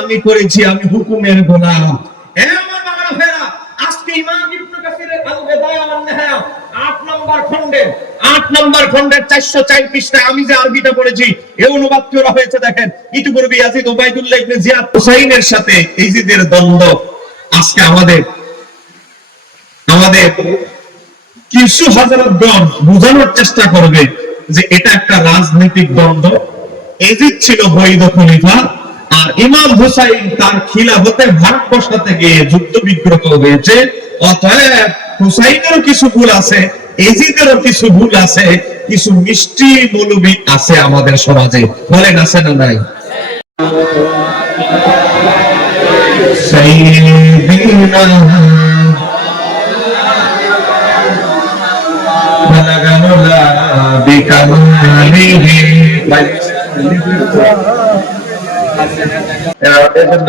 আমি করেছি, আমি হুকুমের গোলাম। আমার বাবারা ফেরা, আজকে ইমাম ইবনে কাসিরের আল বিদায়া ওয়ান নিহায়া 8 নম্বর খণ্ডের 404 পৃষ্ঠায় আমি যে আরবিটা পড়েছি এই অনুবাদ করা হয়েছে। দেখেন, ইতিপূর্বে ইয়াজিদ ওবাইদুল্লাহ ইবনে জিয়াদ হুসাইনের সাথে ইজিদের দ্বন্দ্ব। আজকে আমাদের কিছু হযরতগণ বোঝানোর চেষ্টা করবে যে এটা একটা রাজনৈতিক দ্বন্দ্ব। এজিদ ছিল বৈধ খলিফা, আর ইমাম হুসাইন তার খিলাফতে ভাগ বসাতে গিয়ে যুদ্ধ বিগ্রহ হয়েছে। অতএব হুসাইনেরও কিছু ভুল আছে, এজিদেরও কিছু ভুল আছে, কিছু মিষ্টি মৌলবি আছে আমাদের সমাজে। বলেন আছে না নাই?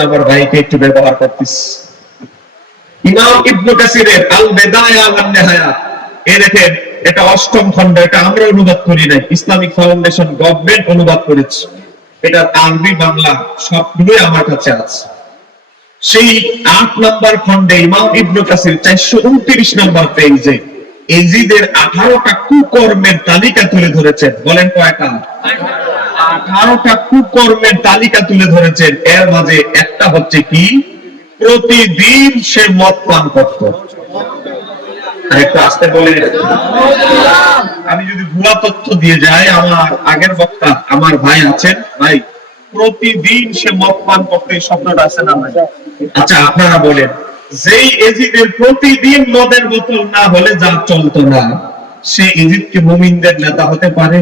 আমার ভাইকে একটু ব্যবহার করতেছি। ইমাম ইবনে কাসিরের আল বিদায়া ওয়ান নিহায়া, এই দেখেন, এটা 8ম খণ্ড। এটা আমরা অনুবাদ করি নাই, ইসলামিক ফাউন্ডেশন গভর্নমেন্ট অনুবাদ করেছে। এটা আরবি বাংলা সবগুলোই আমার কাছে আছে। সেই 8 নম্বর খণ্ডে ইমাম ইবনে কাসির 429 নম্বর পেজে এজিদের 18টা কুকর্মের তালিকা তুলে ধরেছেন। বলেন কয়টা? 18টা কুকর্মের তালিকা তুলে ধরেছেন। এর মাঝে একটা হচ্ছে কি, প্রতিদিন সে মদ পান করত। একটু আস্তে বলে, আমি যদি ভুয়া তথ্য দিয়ে যাই, আমার আগের বক্তা আমার ভাই আছেন, ভাই প্রতিদিন সে মদ পান করতে, এই শব্দটা আছে না? আচ্ছা আপনারা বলেন, যেই এজিদের প্রতিদিন মদের বোতল না হলে যা চলতো না, সে এজিদকে মুমিনদের নেতা হতে পারে?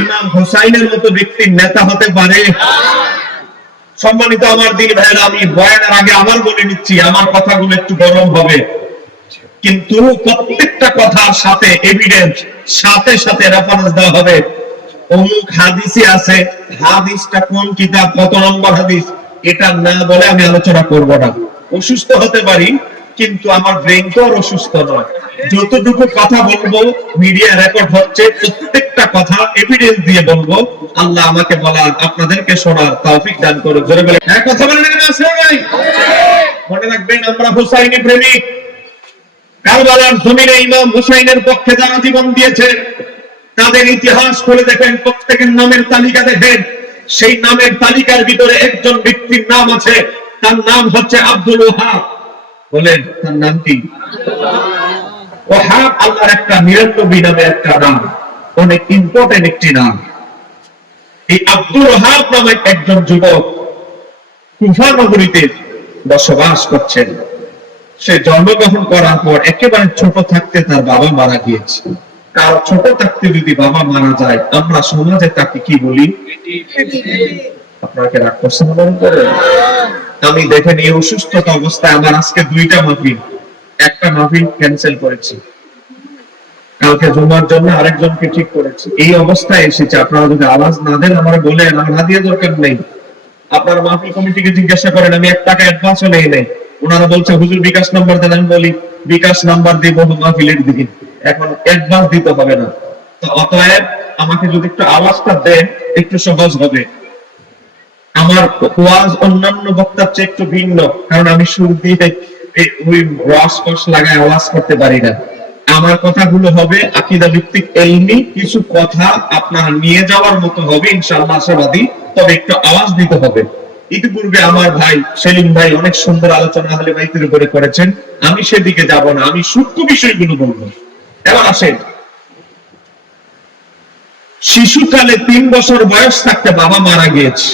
ইমাম হুসাইনের মতো ব্যক্তির নেতা হতে পারে? সম্মানিত আমার দিন ভাইয়েরা, আমি বয়ানের আগে আবার বলে নিচ্ছি, আমার কথাগুলো একটু গরম হবে, কিন্তু প্রত্যেকটা কথার সাথে এভিডেন্স, সাথে সাথে রেফারেন্স দেওয়া হবে। অমুক হাদিসে আছে, হাদিসটা কোন কিতাব, কত নম্বর হাদিস, এটা না বলে আমি আলোচনা করব না। অসুস্থ হতে পারি, কিন্তু আমার ব্রেন তো আর অসুস্থ নয়। যতটুকু কথা বলবো মিডিয়া রেকর্ড হচ্ছে, প্রত্যেকটা কথা এভিডেন্স দিয়ে বলবো। আল্লাহ আমাকে বলার, আপনাদেরকে শোনার তৌফিক দান করুন। জোরে বলে এক কথা বলেন না? আছে ভাই, মনে রাখবেন আমরা হুসাইনি প্রেমিক। কারবালার জমিনে ইমাম হুসাইনের পক্ষে যারা জীবন দিয়েছে তাদের ইতিহাস খুলে দেখেন, প্রত্যেকের নামের তালিকা দেখেন। সেই নামের তালিকার ভিতরে একজন ব্যক্তির নাম আছে, তার নাম হচ্ছে আব্দুল ওয়াহাব। বলেন তার নাম কি? ওয়াহাব আল্লাহর একটা নিরন্তবী নামে একটা নাম, অনেক ইম্পর্টেন্ট একটি নাম। এই আব্দুল ওয়াহাব নামে একজন যুবক কুফা নগরীতে বসবাস করছেন। সে জন্মগ্রহণ করার পর একেবারে ছোট থাকতে তার বাবা মারা গিয়েছে। কারো ছোট থাকতে যদি বাবা মারা যায়, আমরা সমাজে তাকে কি বলি? আপনাকে রাগ করছেন? আমি দেখেন, এই অসুস্থতা অবস্থায় আমার আজকে 2টা মাহফিল, একটা মাহফিল ক্যান্সেল করেছি, কালকে জুমার জন্য আরেকজনকে ঠিক করেছি। এই অবস্থায় এসেছে। আপনারা যদি আওয়াজ না দেন আমার বলেন, আমার হাদিয়া দরকার নেই। আপনার মাহফিল কমিটিকে জিজ্ঞাসা করেন, আমি 1 টাকা অ্যাডভান্সও নেই নাই। ওনারা বলছে হুজুর বিকাশ নাম্বার দেন। আমি বলি বিকাশ নাম্বার দিব মাহফিলের দিকে, এখন অ্যাডভান্স দিতে হবে না। তো অতএব আমাকে যদি একটু আওয়াজটা দেন, একটু সহজ হবে। আমার ওয়াজ অন্যান্য বক্তার চেয়ে একটু ভিন্ন, কারণ আমি সুর দিয়ে ওই রস কস লাগায় আওয়াজ করতে পারি না। আমার কথাগুলো হবে আকীদা ভিত্তিক ইলমি, কিছু কথা আপনারা নিয়ে যাওয়ার মতো হবে ইনশাআল্লাহ, আশাবাদী। তবে একটু আওয়াজ দিতে হবে। ইতিপূর্বে আমার ভাই সেলিম ভাই অনেক সুন্দর আলোচনা আহলে বাইতের উপরে করেছেন, আমি সেদিকে যাব না, আমি সূক্ষ্ম বিষয়গুলো বলবো। এবার আসেন, শিশুকালে 3 বছর বয়স থাকতে বাবা মারা গিয়েছে।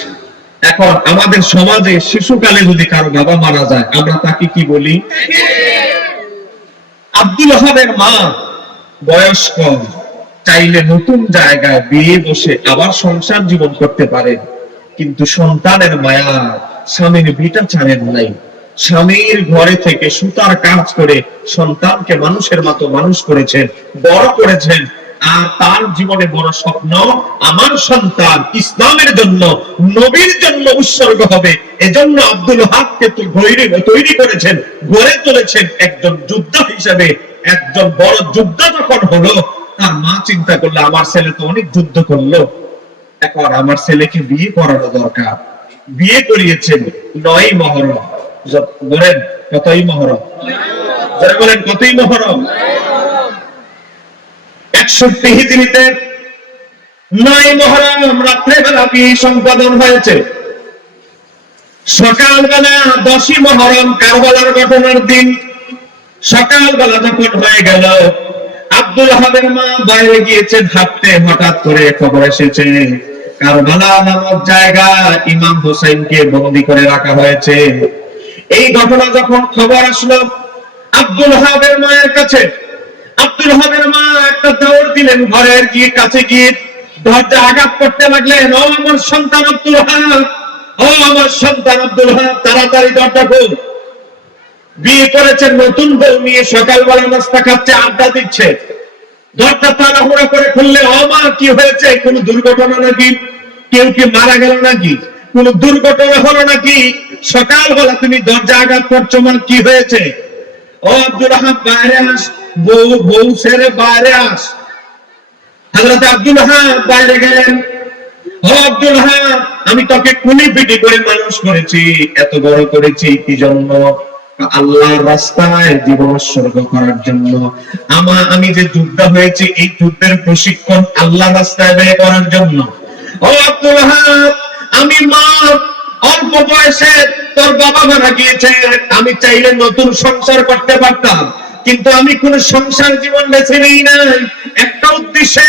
এখন আমাদের সমাজে শিশুকালে যদি কারো বাবা মারা যায়, আমরা তাকে কি বলি? আব্দুল ওয়াহাবের মা বয়স কম, চাইলে নতুন জায়গায় বিয়ে বসে আবার সংসার জীবন করতে পারে, কিন্তু সন্তানের মায়া, স্বামীর ভিটা ছাড়েন নাই। স্বামীর ঘরে থেকে সুতার কাজ করে সন্তানকে মানুষের মতো মানুষ করেছেন, বড় করেছেন। আর তার জীবনে বড় স্বপ্ন, আমার সন্তান ইসলামের জন্য, নবীর জন্য উৎসর্গ হবে। এজন্য আব্দুল ওয়াহাবকে তৈরি করেছেন, গড়ে তুলেছেন একজন যোদ্ধা হিসেবে। একজন বড় যোদ্ধা যখন হলো, তার মা চিন্তা করলো আমার ছেলে তো অনেক যুদ্ধ করলো, এখন আমার ছেলেকে বিয়ে করানো দরকার। বিয়ে করিয়েছেন 9ই মুহররম। বলেন কতই মুহররম? যারা বলেন কতই মুহররম? 61 হিজরিতে 9ই মুহররম রাত্রেবেলা বিয়ে সম্পাদন হয়েছে। সকালবেলা 10ই মুহররম কারবালার ঘটনার দিন সকালবেলা যখন হয়ে গেল, আব্দুল ওহাবের মা বাইরে গিয়েছেন হাঁটতে, হঠাৎ করে খবর এসেছে কারবালা নামক জায়গায় ইমাম হোসেনকে বন্দী করে রাখা হয়েছে। এই ঘটনা যখন খবর আসলো আব্দুল ওহাবের মায়ের কাছে, আব্দুল ওহাবের মা একটা দৌড় দিলেন, ঘরের গিয়ে কাছে গিয়ে দরজা আঘাত করতে লাগলেন, ও আমার সন্তান আব্দুল ওহাব, ও আমার সন্তান আব্দুল ওহাব, তাড়াতাড়ি দরজা খোল। বিয়ে করেছেন, নতুন বউ নিয়ে সকালবেলা নাস্তা খাচ্ছে, আড্ডা দিচ্ছে, দরজা তাড়াহুড়া করে খুললে, ও মা কি হয়েছে? কোন দুর্ঘটনা নাকি? কেউ কি মারা গেল নাকি? কোন দুর্ঘটনা হলো নাকি? সকালবেলা তুমি দরজা আঘাত করছো, মা কি হয়েছে? ও আব্দুল ওহাব বাইরে আস, বউ ছেড়ে বাইরে আস। হযরত আব্দুল ওহাব বাইরে গেলেন। ও আব্দুল ওহাব, আমি তোকে কুলি পিটি করে মানুষ করেছি, এত বড় করেছি কি জন্য? আল্লাহর রাস্তায় জীবন উৎসর্গ করার জন্য। আমি যে যুদ্ধ হয়েছে এই যুদ্ধের প্রশিক্ষণ আল্লাহর রাস্তায় ব্যয় করার জন্য। ও আব্দুল ওহাব, আমি মা অল্প বয়সে তোর বাবা মারা গিয়েছে, আমি চাইলে নতুন সংসার করতে পারতাম, কিন্তু আমি কোন সংসার জীবন বেছে নেই নাই, একটা উদ্দেশ্যে,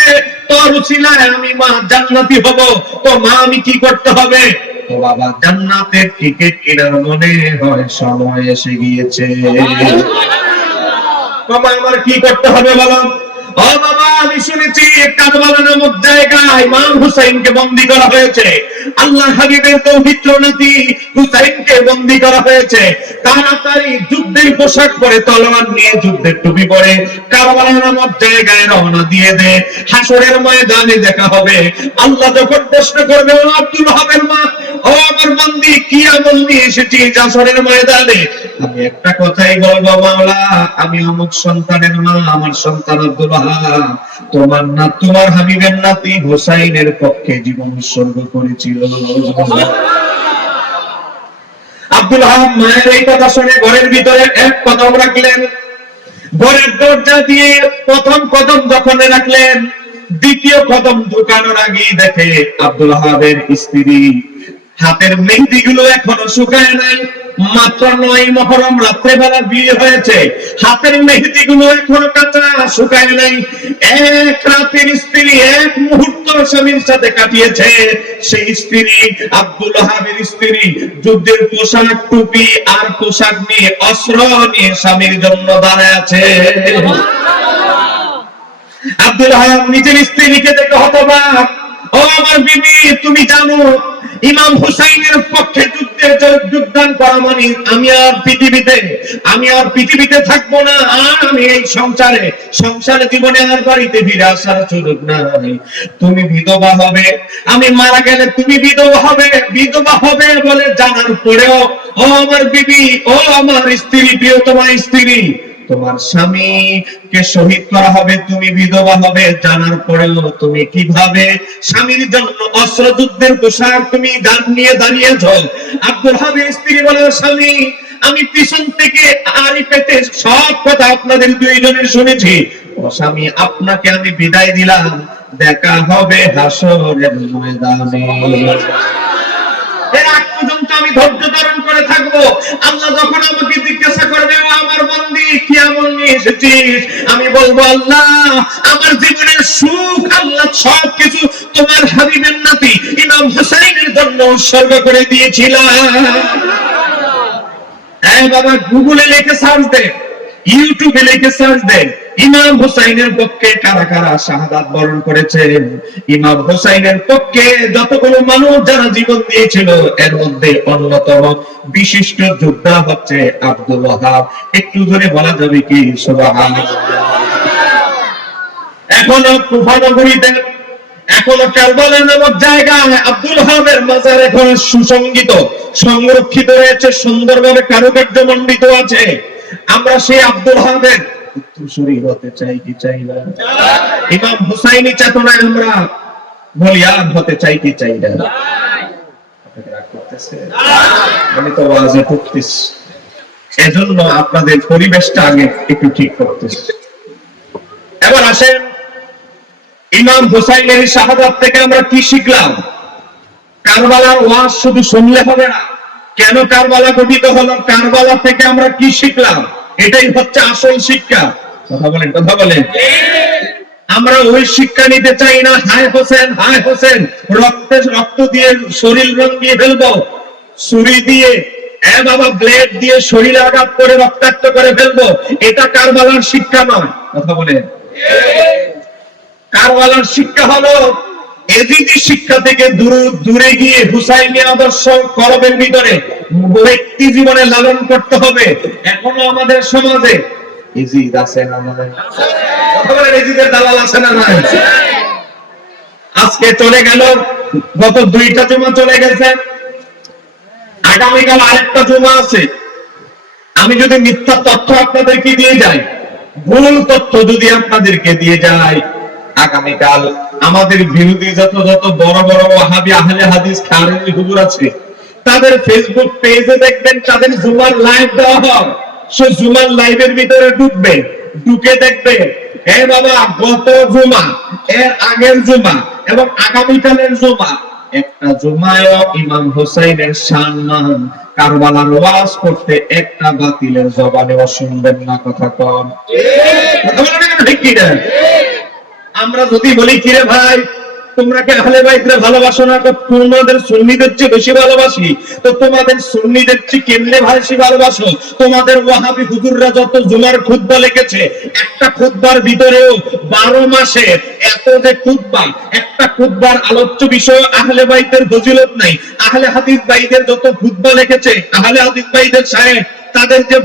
তোর উসিলায় আমি মা জান্নাতি হব। তো মা আমি কি করতে হবে? ও বাবা, জান্নাতের টিকিট কেনার মনে হয় সময় এসে গিয়েছে। বাবা আমার কি করতে হবে বলো? ও বাবা, আমি শুনেছি কারবালা নামক জায়গায় ইমাম হুসাইনকে বন্দী করা হয়েছে, আল্লাহ হাবিবের পবিত্র নাতি হুসাইনকে বন্দী করা হয়েছে। তাড়াতাড়ি যুদ্ধের পোশাক পরে, তলোয়ার নিয়ে, যুদ্ধের টুপি পরে কারবালা নামক জায়গায় রওনা দিয়ে দে, হাসরের ময়দানে দেখা হবে। আল্লাহ যখন প্রশ্ন করবে, ও আব্দুল ওহাবের মা, ও আমার বন্দী, কি আমল নিয়ে এসেছিস হাসরের ময়দানে? আমি একটা কথাই বলবো, মাওলা, আমি অমুক সন্তানের মা, আমার সন্তান আব্দুল ওহাব তোমার না, তোমার হাবিবের নাতি হুসাইনের পক্ষে জীবন উৎসর্গ করেছিল। আব্দুল ওহাব মায়ের এই কথা শুনে ঘরের ভিতরে এক কদম রাখলেন, ঘরের দরজা দিয়ে প্রথম কদম যখন রাখলেন, দ্বিতীয় কদম ঢুকানোর আগেই দেখে আব্দুল ওহাবের স্ত্রী হাতের মেহেদি গুলো এখনো শুকায় নাই। মাত্র 9ই মুহররম রাত্রেবেলা বিয়ে হয়েছে, হাতের মেহেদি গুলো এখনো কাঁচা, শুকায় নাই। এক রাতের স্ত্রী এক মুহূর্ত স্বামীর সাথে কাটিয়েছে। সেই স্ত্রী আব্দুল ওহাবের স্ত্রী যুদ্ধের পোশাক, টুপি আর পোশাক নিয়ে, অস্ত্র নিয়ে স্বামীর জন্য দাঁড়ায় আছে। আব্দুল ওহাব নিজের স্ত্রীকে দেখে হতবাক। ও আমার বিবি, তুমি জানো ইমাম হুসাইনের পক্ষে যোগদান করা মানে আমি আর পৃথিবীতে থাকবো না, আর আমি এই সংসারে জীবনে আর বাড়িতে ফিরে আসার সুযোগ নাই। তুমি বিধবা হবে, আমি মারা গেলে তুমি বিধবা হবে বলে জানার পরেও, ও আমার বিবি, ও আমার স্ত্রী, প্রিয়তমা স্ত্রী, তোমার স্বামীকে শহীদ করা হবে, তুমি বিধবা হবে জানার পরেও তুমি কিভাবে স্বামীর জন্য অস্ত্র, যুদ্ধের পোশাক তুমি দান নিয়ে দাঁড়িয়েছ? আব্দুল ওহাবের স্ত্রী বলে, স্বামী, আমি পিছন থেকে আড়ি পেতে সব কথা আপনাদের দুইজনের শুনেছি। ও স্বামী, আপনাকে আমি বিদায় দিলাম, দেখা হবে হাসরের ময়দানে। এর আগ পর্যন্ত আমি ধৈর্য ধারণ করে থাকবো। আল্লাহ যখন আমাকে জিজ্ঞাসা করবে, আমার বন্দী, কি আমল নিয়ে এসেছিস? আমি বলবো, আল্লাহ, আমার জীবনের সুখ আল্লাহ সবকিছু তোমার হাবিবের নাতি ইমাম হুসাইনের জন্য উৎসর্গ করে দিয়েছিলাম। হ্যাঁ বাবা, গুগলে লিখে সার্চ দেন, ইউটিউবে লিখে সার্চ দেন, ইমাম হুসাইনের পক্ষে কারা কারা শাহাদাত বরণ করেছেন। ইমাম হুসাইনের পক্ষে যতগুলো মানুষ যারা জীবন দিয়েছিল, এর মধ্যে অন্যতম বিশিষ্ট যোদ্ধা হচ্ছে আব্দুল ওহাব। একটু ধরে বলা যাবে কি সুবহানাল্লাহ? এখনো কুফা নগরীতে, এখনো কারবালা নামক জায়গায় আব্দুল ওহাবের মাজার এখন সুসংগীত, সংরক্ষিত রয়েছে, সুন্দরভাবে কারুকার্য মণ্ডিত আছে। আমরা সেই আব্দুল ওহাবের উত্তরসূরি হতে চাই কি চাই না? ইমাম হুসাইনি চেতনায় আমরা বলিয়ান হতে চাই কি চাই না? আমি তো ওয়াজে করতেছি, এজন্য আপনাদের পরিবেশটা আগে একটু ঠিক করতেছি। এবার আসেন, ইমাম হুসাইনের শাহাদাত থেকে আমরা কি শিখলাম? কারবালার ওয়াজ শুধু শুনলে হবে না, কেন কারবালা গঠিত হলো, কারবালা থেকে আমরা কি শিখলাম, এটাই হচ্ছে আসল শিক্ষা। কথা বলেন, কথা বলেন। আমরা ওই শিক্ষা নিতে চাই না, হায় হোসেন হায় হোসেন, রক্তে রক্ত দিয়ে শরীর রঙিয়ে ফেলবো, ছুরি দিয়ে বাবা ব্লেড দিয়ে শরীরে আঘাত করে রক্তাক্ত করে ফেলবো, এটা কারবালার শিক্ষা নয়। কথা বলেন। কারবালার শিক্ষা হলো এজিদি শিক্ষা থেকে দূরে গিয়ে হুসাইনি আদর্শ কলবের ভিতরে ব্যক্তি জীবনে লালন করতে হবে। এখনো আমাদের সমাজে এজিদ আছে না? এজিদের দালাল আছে না? নাই। আজকে চলে গেল, গত 2টা জুমা চলে গেছে, আগামীকাল আরেকটা জুমা আছে। আমি যদি মিথ্যা তথ্য আপনাদেরকে দিয়ে যাই, ভুল তথ্য যদি আপনাদেরকে দিয়ে যাই, আগামীকাল আমাদের বিরোধী যত বড় বড় ওয়াহাবি আহলে হাদিস খারেজি হুজুর আছে, তাদের ফেসবুক পেজে দেখবেন তাদের জুমার লাইভ দেওয়া হয়। সে জুমার লাইভের ভিতরে ঢুকবে, ঢুকে দেখবে হে বাবা গত জুমা, এর আগের জুমা এবং আগামীকালের জুমা, একটা জুমায় ইমাম হুসাইনের সম্মান কারবালার ওয়াজ করতে একটা বাতিলের জবানেও শুনবেন না। কথা কম ঠিক কি না? আমরা যদি বলি কিরে ভাই তোমরা কি আহলে বাইতরে ভালোবাসো না, তোমাদের সুন্নিদের চেয়ে বেশি ভালোবাসি, তো তোমাদের সুন্নিদের চেয়ে কেমনে বেশি ভালোবাসো? তোমাদের ওয়াহাবি হুজুররা যত জুমার খুতবা লিখেছে, একটা খুতবার ভিতরেও 12 মাসে এত যে খুতবা, একটা খুতবার আলোচ্য বিষয় আহলে বাইতের ফজিলত নাই। আহলে হাদিস ভাইদের যত খুতবা লিখেছে, আহলে হাদিস ভাইদের সাহেব তাদের যে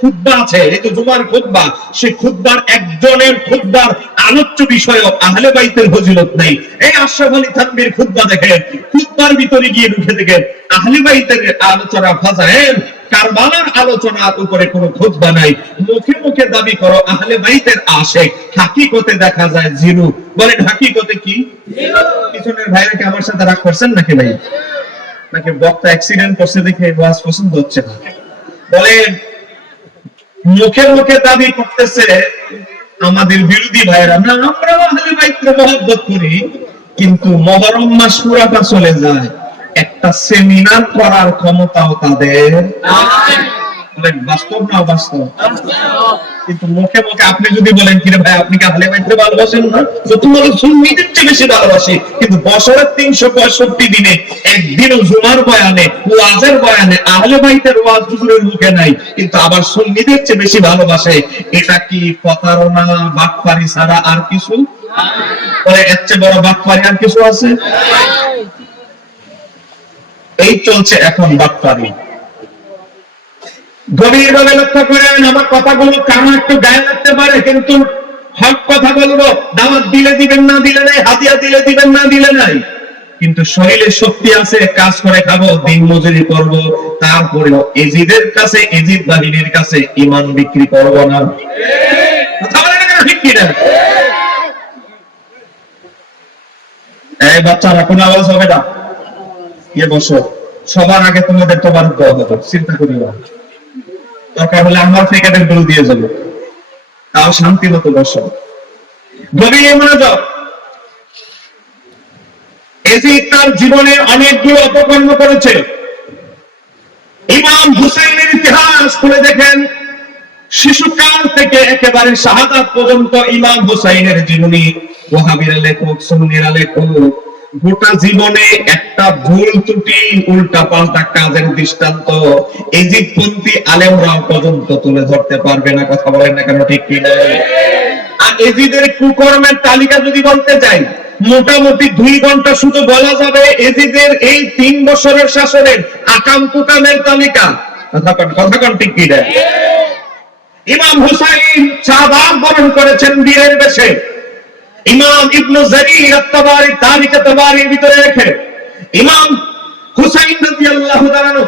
খুতবা আছে, এই যে জুমার খুতবা, সেই খুতবার একজনের খুতবার আলোচ্য বিষয় আহলে বাইতের ফজিলত নাই। এই আশরাফ আলী থানভীর খুতবা দেখেন, খুতবার ভিতরে গিয়ে ঢুকে দেখেন আহলে বাইতের আলোচনা ফাজাইল, কারবালার আলোচনার উপরে কোনো খুতবা নাই। মুখে মুখে দাবি করো আহলে বাইতের আশিক, হাকিকতে দেখা যায় জিরো। বলেন হাকিকতে কি? পিছনের ভাইরা কি আমার সাথে রাগ করছেন নাকি ভাই? নাকি বক্তা অ্যাক্সিডেন্ট করছে দেখে ওয়াজ পছন্দ হচ্ছে না? বলেন মুখে মুখে দাবি করতেছে আমাদের বিরোধী ভাইরা, না আমরাও আহলে বাইতকে মহব্বত করি, কিন্তু মুহররম মাস পুরাটা চলে যায়, একটা সেমিনার করার ক্ষমতাও তাদের নাই। বলেন বাস্তব না অবাস্তব? কিন্তু মুখে মুখে আপনি যদি বলেন কিরে ভাই আপনি কি আহলে বাইতকে ভালোবাসেন না, তো তোমাকে সুন্নিদের চেয়ে বেশি ভালোবাসি, কিন্তু বছরের 365 দিনে একদিনও জুমার বয়ানে ওয়াজের বয়ানে আহলে বাইতের ওয়াজ হুজুরের মুখে নাই, কিন্তু আবার সুন্নিদের চেয়ে বেশি ভালোবাসে, এটা কি প্রতারণা বাটপারি ছাড়া আর কিছু? বলে এর চেয়ে বড় বাটপারি আর কিছু আছে? এই চলছে এখন বাটপারি। গভীরভাবে লক্ষ্য করেন, আমার কথাগুলো কারণ একটু গায়ে লাগতে পারে, কিন্তু হক কথা বলবো। দাওয়াত দিলে দিবেন, না দিলে নাই, হাদিয়া দিলে দিবেন, না দিলে নাই, কিন্তু শরীরে শক্তি আছে, কাজ করে খাবো, দিন মজুরি করবো, তারপরেও এজিদের কাছে, এজিদ বাহিনীর কাছে ঈমান বিক্রি করবো না। কথা বলেন না কেন? ঠিক কিনা? এই বাচ্চারা কোনো আওয়াজ হবে না, এ বসো, সবার আগে তোমাদের তোমার দোয়া হবে, চিন্তা করি না। দরকার হলে আমার ক্রিকেটের গোল দিয়ে যাবে, তাও শান্তি মতো বসো। গভীর মনোযোগ। এজিদ তার জীবনে অনেকগুলো অপকর্ম করেছে। ইমাম হুসাইনের ইতিহাস খুলে দেখেন, শিশুকাল থেকে একেবারে শাহাদাত পর্যন্ত ইমাম হুসাইনের জীবনী ওয়াহাবিরা লেখক, সুন্নিরা লেখক গোটা জীবনে একটা ভুল ত্রুটি উল্টা পাল্টা কাজের দৃষ্টান্ত এজিদপন্থী আলেমরাও পর্যন্ত তুলে ধরতে পারবে না। কথা বলেন না কেন? ঠিক কি না? আর এজিদের কুকর্মের তালিকা যদি বলতে যাই, মোটামুটি 2 ঘন্টা শুধু বলা যাবে এজিদের এই 3 বছরের শাসনের আকাম কুকামের তালিকা। কথা কন ঠিক কি না? ইমাম হুসাইন শাহাদাত বরণ করেছেন বীরের বেশে। ইমাম ইবনে জারির আত-তাবারি তারিখে তাবারির ভিতরে লেখে, ইমাম হুসাইন রাদিয়াল্লাহু তাআলা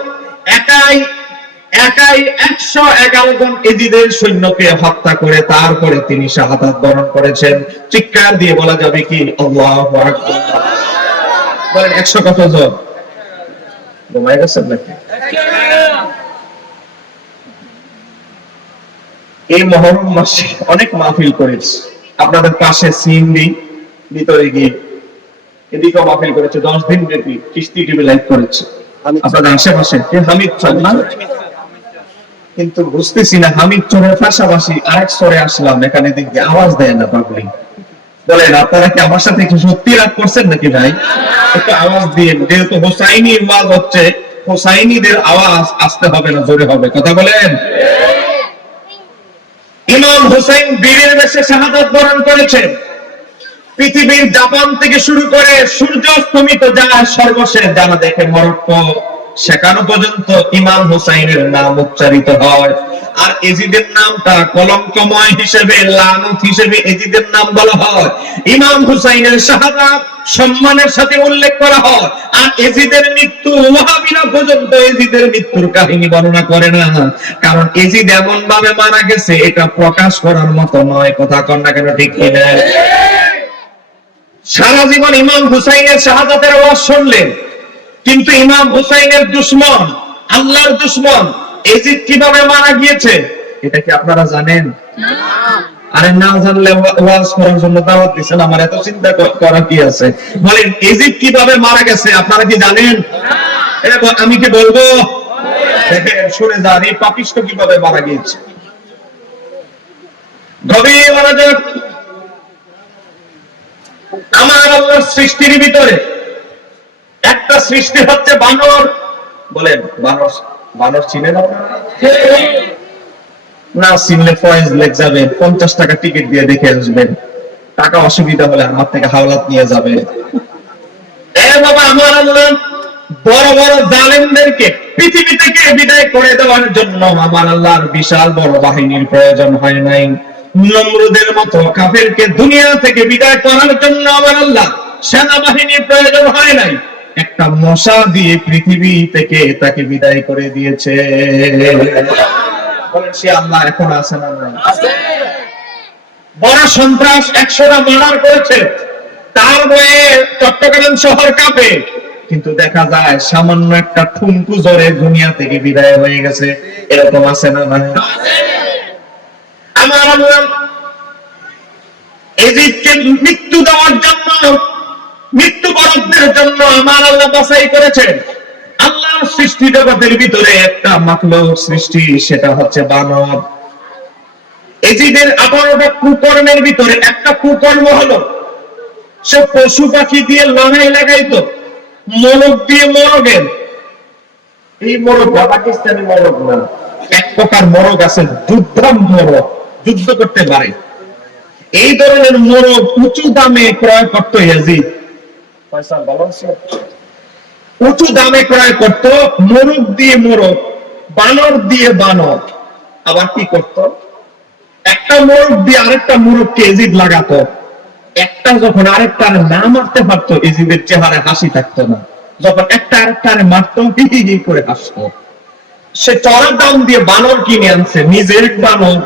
একাই 111 জন এজিদের সৈন্যকে হত্যা করে তারপরে তিনি শাহাদাত বরণ করেছেন। চিৎকার দিয়ে বলা যাবে কি আল্লাহু আকবার? বলেন 100 কত জন? ঘুমাই গেছেন নাকি? এই মহরম মাসে অনেক মাহফিল করেছি, আপনাদের পাশে সিন্দি ভিতরে গিয়ে এদিকেও মাহফিল করেছে, 10 দিন ব্যাপী কিস্তি টিভি লাইভ করেছে আপনাদের আশেপাশে। হামিদ চর না, কিন্তু বুঝতেছি না হামিদ চরের পাশাপাশি আরেক চরে আসলাম, এখানে দিক দিয়ে আওয়াজ দেয় না পাবলিক। বলেন আপনারা কি আমার সাথে একটু সত্যি রাগ করছেন নাকি ভাই? একটু আওয়াজ দিয়ে, যেহেতু হোসাইনি ওয়াজ হচ্ছে, হোসাইনিদের আওয়াজ আসতে হবে না জোরে হবে, কথা বলেন। ইমাম হুসাইন বীরের বেশে শাহাদাত বরণ করেছেন। পৃথিবীর জাপান থেকে শুরু করে সূর্য অস্তমিত যায় সর্বশেষ যারা দেখে মরক্কো, সেখানে পর্যন্ত ইমাম হুসাইনের নাম উচ্চারিত হয়। আর এজিদের নামটা কলঙ্কময় হিসেবে, লানত হিসেবে এজিদের নাম বলা হয়। ইমাম হুসাইনের শাহাদাত সম্মানের সাথে উল্লেখ করা হয়। আর এজিদের মৃত্যু ওয়াহাবিরা পর্যন্ত এজিদের মৃত্যুর কাহিনী বর্ণনা করে না, কারণ এজিদ এমন ভাবে মারা গেছে এটা প্রকাশ করার মতো নয়, কথা কন না কেন, ঠিক কিনা? সারা জীবন ইমাম হুসাইনের শাহাদাতের আওয়াজ শুনলেন, কিন্তু ইমাম হুসাইনের দুশমন, আল্লাহর দুশমন এজিদ কিভাবে মারা গিয়েছে এটা কি আপনারা জানেন? আরে না জানলে ওয়াজ করার জন্য দাওয়াত দিবেন, আমার এত চিন্তা করা কি আছে? বলেন এজিদ কিভাবে মারা গেছে আপনারা কি জানেন? আমি কি বলবো? দেখেন শুনে যান, এই পাপিষ্ঠ কিভাবে মারা গিয়েছে। গভীর মনোযোগ। আমার আল্লাহর সৃষ্টির ভিতরে একটা সৃষ্টি হচ্ছে বানর। বলেন বানর, বানর চিনেন না? চিনলে ফয়েজ লেগ যাবেন, 50 টাকা টিকিট দিয়ে দেখে আসবেন, টাকা অসুবিধা হলে আমার থেকে হাওলাত নিয়ে যাবে। এ বাবা, আমার আল্লাহ বড় বড় জালেমদেরকে পৃথিবী থেকে বিদায় করে দেওয়ার জন্য আমার আল্লাহর বিশাল বড় বাহিনীর প্রয়োজন হয় নাই। নমরুদের মতো কাফেরকে দুনিয়া থেকে বিদায় করার জন্য আমার আল্লাহ সেনাবাহিনীর প্রয়োজন হয় নাই, একটা মশা দিয়ে পৃথিবী থেকে তাকে বিদায় করে দিয়েছে। বলেন সে আল্লাহ এখন আছে না? আছে। বড় সন্ত্রাস 100টা মার্ডার করেছে, তার বয়ে চট্টগ্রাম শহর কাঁপে, কিন্তু দেখা যায় সামান্য একটা ঠুনকু জ্বরে দুনিয়া থেকে বিদায় হয়ে গেছে। এরকম আছে না? আমার আল্লাহ এজিদকে মৃত্যু দেওয়ার জন্য, মৃত্যুবরণের জন্য আমার আল্লাহ বাছাই করেছেন। আল্লাহর সৃষ্টি জগতের ভিতরে একটা মাখলুক সৃষ্টি, সেটা হচ্ছে বানর। এজিদের 18টা কুকর্মের ভিতরে একটা কুকর্ম হলো সে পশু পাখি দিয়ে লড়াই লাগাইতো, মোরগ দিয়ে মোরগের। এই মোরগ পাকিস্তানি মোরগ না, এক প্রকার মোরগ আছে যুদ্ধাম মোরগ, যুদ্ধ করতে পারে। এই ধরনের মোরগ উঁচু দামে ক্রয় করত ইয়াজিদ। উঁচু দামে ক্রয় করত, মোরগ দিয়ে মোরগ, বানর দিয়ে বানর। আবার কি করত, একটা মোরগ দিয়ে আরেকটা মোরগকে এজিদ লাগাতো। একটা যখন আরেকটার না মারতে পারতো, এজিদের চেহারায় হাসি থাকতো না। যখন একটা আরেকটারে মারতো, হি হি করে হাসতো। সে চড়া দাম দিয়ে বানর কিনে আনছে, নিজের বানর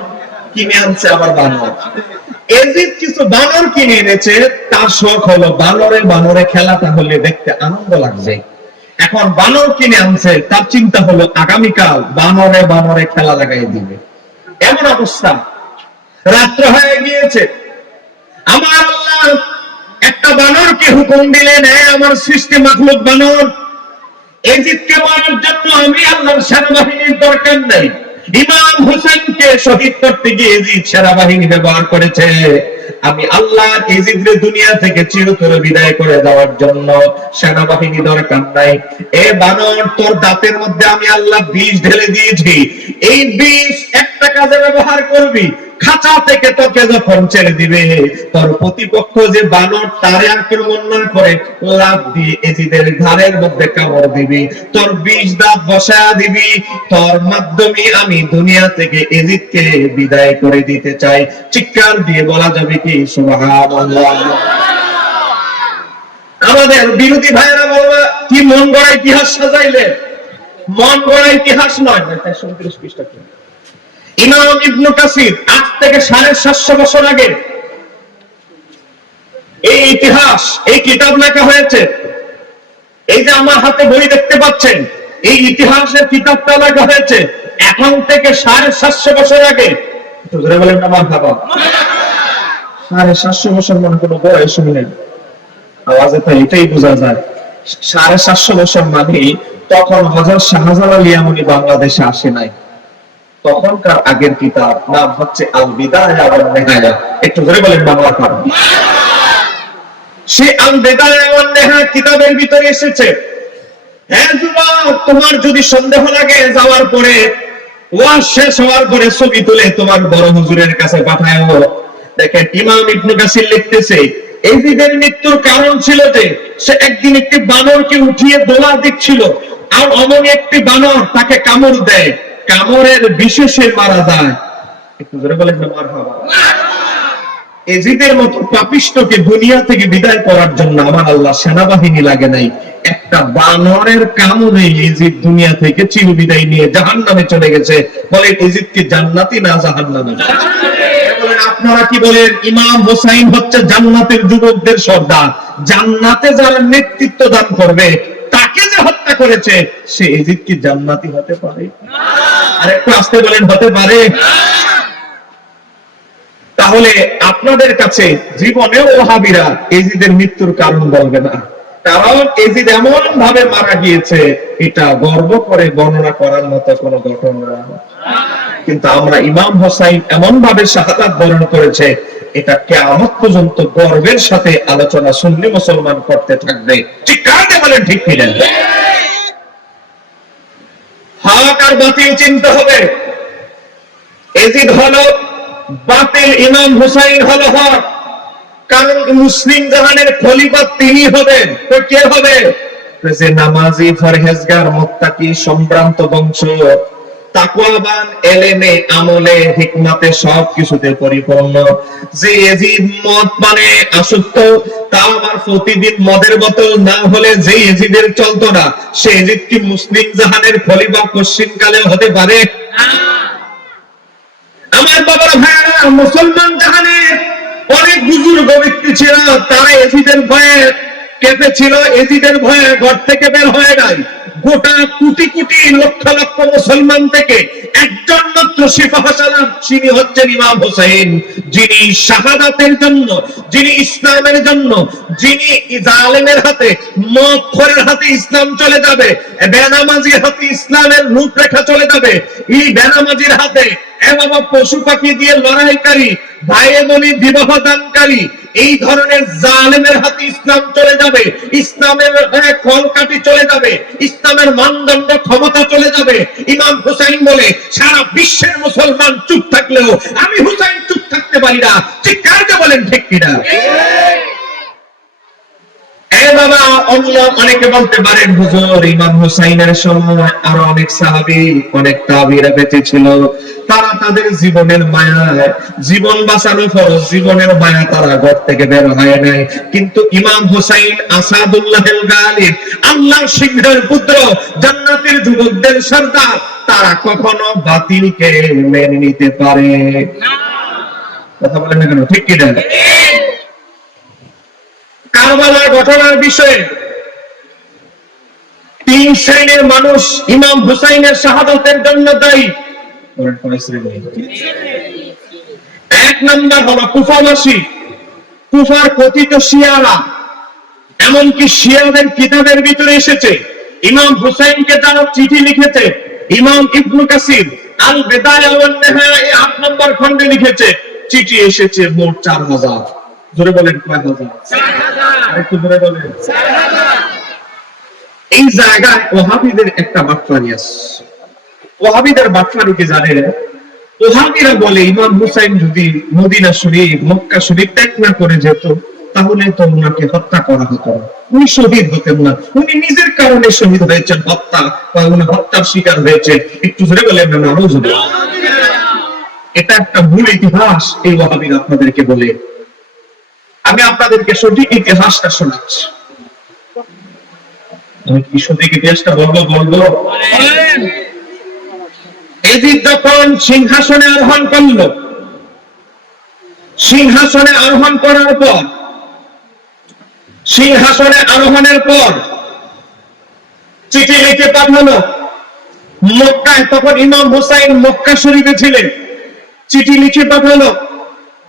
কিনে আনছে, আবার বানর। এজিদ কিছু বানর কিনে এনেছে, তার শখ হলো বানরে বানরে খেলাটা হলে দেখতে আনন্দ লাগবে। এখন বানর কিনে আনছে, তার চিন্তা হলো আগামীকাল বানরে বানরে খেলা লাগাই দিবে। এমন অবস্থা, রাত্র হয়ে গিয়েছে। আমার আল্লাহ একটা বানরকে হুকুম দিলেন, আমার সৃষ্টি মাখলুক বানর, এজিদকে মারার জন্য আমি আল্লাহর সেনাবাহিনীর দরকার নেই। ইমাম হুসাইনকে শহীদ করতে গিয়ে এজিদ সেনাবাহিনী ব্যবহার করেছে। আমি আল্লাহ এজিদকে দুনিয়া থেকে চিরতরে বিদায় করে দেওয়ার জন্য সেনাবাহিনী দরকার নাই। এ বানর, তোর দাঁতের মধ্যে আমি আল্লাহ বিষ ঢেলে দিয়েছি, এই বিষ একটা কাজে ব্যবহার করবি। খাঁচা থেকে তোকে যখন ছেড়ে দিবে, তোর প্রতিপক্ষ যে বানর, তারে আক্রমণ না করে লাফ দিয়ে এজিদের ঘাড়ের মধ্যে কামড় দিবি, তোর বিষ দাঁত বসায়া দিবি। তোর মাধ্যমে আমি দুনিয়া থেকে এজিদকে বিদায় করে দিতে চাই। চিৎকার দিয়ে বলা যাবে কি সুবহানাল্লাহ? আমাদের বিরোধী ভাইয়েরা বলবে কি মন গড়া ইতিহাস সাজাইলে। মন গড়া ইতিহাস নয়। 37 পৃষ্ঠা। ইমাম ইবনে কাসির আজ থেকে 750 বছর আগে এই ইতিহাস, এই কিতাব লেখা হয়েছে। এই যে আমার হাতে বই দেখতে পাচ্ছেন, এই ইতিহাসের কিতাবটা লেখা হয়েছে এখন থেকে 750 বছর আগে। একটু ধরে বলেন না মারহাবা। 750 বছর মানে কোনো বয়স নেই, আওয়াজে তো এটাই বোঝা যায়। 750 বছর মানে তখন হযরত শাহজালাল আলিয়ামনি বাংলাদেশে আসে নাই। তখনকার আগের কিতাব নাম হচ্ছে আল বিদায়া ওয়ান নিহায়া। একটু ধরে বলেন বাংলা খান। সে আল বিদায়া ওয়ান নিহায়া কিতাবের ভিতরে এসেছে, হ্যাঁ যুবক, তোমার যদি সন্দেহ লাগে যাওয়ার পরে ওয়াজ শেষ হওয়ার পরে ছবি তুলে তোমার বড় হুজুরের কাছে পাঠায়। দেখেন ইমাম ইবনে কাসির লিখতেছে এজিদের মৃত্যুর কারণ ছিল যে সে একদিন একটি বানরকে উঠিয়ে দোলা দিচ্ছিল, আর অমনি একটি বানর তাকে কামড় দেয়, কামড়ের বিশেষে মারা যায়। একটু জোরে বলেন না মারহাবা। এজিদের মতো পাপিষ্ঠকে দুনিয়া থেকে বিদায় করার জন্য আমার আল্লাহ সেনাবাহিনী লাগে নাই, একটা বানরের কামড়ে এজিদ দুনিয়া থেকে চির বিদায় নিয়ে জাহান্নামে চলে গেছে। বলেন এজিদ কি জান্নাতি না জাহান্নামী? আপনারা কি বলেন? ইমাম হোসাইন হচ্ছে জান্নাতের যুবকদের সর্দার। জান্নাতে যারা নেতৃত্ব দান করবে তাকে যে হত্যা করেছে সে এজিদ কি জান্নাতি হতে পারে? আর একটু আস্তে বলেন, হতে পারে? তাহলে আপনাদের কাছে জীবনেও ওহাবীরা এজিদের মৃত্যুর কারণ বলবে না, কারণ এজিদ এমন ভাবে মারা গিয়েছে এটা গর্ব করে বর্ণনা করার মতো কোনো ঘটনা। কিন্তু আমরা ইমাম হোসাইন এমন ভাবে শাহাদাত বরণ করেছে এটা কিয়ামত পর্যন্ত গর্বের সাথে আলোচনা সুন্নি মুসলমান করতে থাকবে। ঠিক কাকে বলেন, ঠিক কিনা? হক আর বাতিল চিনতে হবে। এজিদ হলো বাতিল, ইমাম হুসাইন হলো হক। কারণ মুসলিম জাহানের খলিফা তিনি হবেন। তো কে হবে? যে নামাজি, পরহেজগার, মুত্তাকি, সম্ভ্রান্ত বংশ, তাকওয়াবান, এলেমে, আমলে, হিকমতে সবকিছুতে পরিপূর্ণ। যে এজিদ মদ পানে আসক্ত, তা আবার প্রতিদিন মদের বোতল না হলে যে এজিদের চলতো না, সে এজিদ কি মুসলিম জাহানের খলিফা কোশ্চিন কালে হতে পারে? আমার বাবার ভাইরা, মুসলমান জাহানের অনেক বুজুর্গ ব্যক্তি ছিল, তারা এজিদের ভয়ে কেঁপেছিল, এজিদের ভয়ে ঘর থেকে বের হয়ে নাই। গোটা কোটি কোটি লক্ষ লক্ষ মুসলমান থেকে একজন মাত্র সিপাহ সালাম, যিনি হচ্ছেন ইমাম হোসেন, যিনি শাহাদাতের জন্য, যিনি ইসলামের জন্য, যিনি জালেমের হাতে, মদখোরের হাতে ইসলাম চলে যাবে, বেনামাজির হাতে ইসলামের রূপরেখা চলে যাবে, এই বেনামাজির হাতে বাবা পশু পাখি দিয়ে লড়াইকারী, ভাই বোনি বিবাহ দানকারী, এই ধরনের জালেমের হাতে ইসলাম চলে যাবে, ইসলামের কলকাঠি চলে যাবে, ইসলামের মানদণ্ড ক্ষমতা চলে যাবে। ইমাম হুসাইন বলে সারা বিশ্বের মুসলমান চুপ থাকলেও আমি হুসাইন চুপ থাকতে পারি না। ঠিক কাকে বলেন, ঠিক কিনা? বাবা, অনেকে বলতে পারেন হুজুর ইমাম হুসাইনের সময় আরো অনেক সাহাবী, অনেক তাবিরা বেঁচে ছিল, তারা তাদের জীবনের মায়া, জীবন বাঁচানো ফরজ, জীবনের মায়া তারা ঘর থেকে বের হয় নাই। কিন্তু ইমাম হুসাইন আসাদুল্লাহুল গালিব, আল্লাহর সিংহের পুত্র, জান্নাতের যুবকদের সর্দার, তারা কখনো বাতিলকে মেনে নিতে পারে না। কথা বলেন না কেন, ঠিক কি না? কারবালার ঘটনার বিষয়ে 3 শ্রেণীর মানুষ ইমাম হুসাইনের শাহাদাতের জন্য দায়ী। 1 নম্বর হলো কুফাবাসী, কুফার কথিত শিয়ারা। এমনকি শিয়াদের কিতাবের ভিতরে এসেছে ইমাম হুসাইনকে যারা চিঠি লিখেছে, ইমাম ইবনে কাসির আল বিদায়া ওয়ান নিহায়া 8 নম্বর খণ্ডে লিখেছে, চিঠি এসেছে মোট 4000। জোরে বলেন কয় হাজার? 4000। আরেকটু জোরে বলেন 4000। এই জায়গায় ওহাবীদের একটা বাটপারি আছে। ওহাবীদের বাটপারি কি জানেন? ওহাবীরা বলে ইমাম হুসাইন যদি মদিনা শরীফ, মক্কা শরীফ ত্যাগ না করে যেত তাহলে তো ওনাকে হত্যা করা হতো না, উনি শহীদ হতেন না। উনি নিজের কারণে শহীদ হয়েছেন, হত্যা বা উনি হত্যার শিকার হয়েছে। একটু জোরে বলেন না নাউজুবিল্লাহ। এটা একটা ভুল ইতিহাস এই ওহাবীরা আপনাদেরকে বলে। আমি আপনাদেরকে সঠিক ইতিহাসটা শোনাচ্ছি। আমি কি সঠিক ইতিহাসটা বলবো? এজিদ যখন সিংহাসনে আরোহণ করল, সিংহাসনে আরোহণ করার পর, সিংহাসনে আরোহণের পর চিঠি লিখে পাঠানো মক্কায়, তখন ইমাম হুসাইন মক্কা শরীফে ছিলেন। চিঠি লিখে পাঠালো,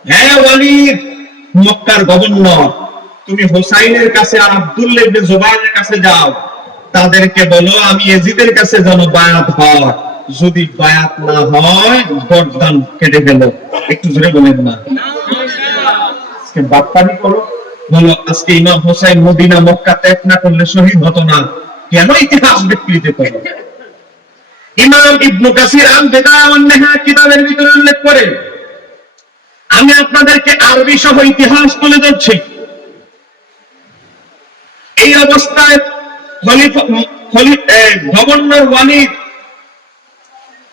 হ্যাঁ ওয়ালিদ, মক্কার গভর্নর, তুমি হুসাইনের কাছে আর আব্দুল্লাহ ইবনে জুবায়েরের কাছে যাও, তাদেরকে বলো আমি ইয়াজিদের কাছে যেন বায়াত হয়, যদি বায়াত না হয় গর্দান কেটে ফেলো। একটু জোরে বলেন না, আজকে বাপ্পানি করো, বলো আজকে ইমাম হুসাইন মদিনা মক্কা ত্যাগ না করলে শহীদ হতো না, কেন ইতিহাস বিকৃত করো? ইমাম ইবনে কাসির আল বিদায়া ওয়ান নিহায়া কিতাবের ভিতরে উল্লেখ করেন, আমি আপনাদেরকে আরবি সহ ইতিহাস বলে যাচ্ছি। এই অবস্থায় গভর্নর ওয়ালিদ,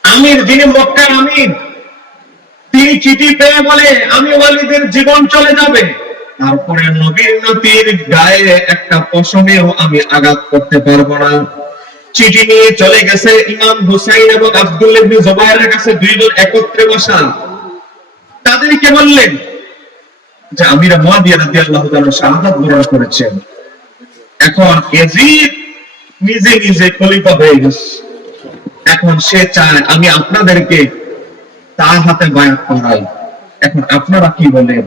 আমির, যিনি মক্কার আমির, তিনি চিঠি পেয়ে বলে আমি ওয়ালিদের জীবন চলে যাবে, তারপরে নবীর নাতির গায়ে একটা পশমেও আমি আঘাত করতে পারবো না। চিঠি নিয়ে চলে গেছে ইমাম হুসাইন এবং আব্দুল্লাহ ইবনে জুবায়েরের কাছে, দুইজন একত্রে বসা। তাদেরকে বললেন যে আমির মুয়াবিয়া রাদিয়াল্লাহু তাআলা শাহাদাত বরণ করেছেন, এখন ইয়াজিদ নিজে নিজে খলিফা হয়ে গেছে, এখন সে চায় আমি আপনাদেরকে তার হাতে বায়াত করাই, এখন আপনারা কি বলেন?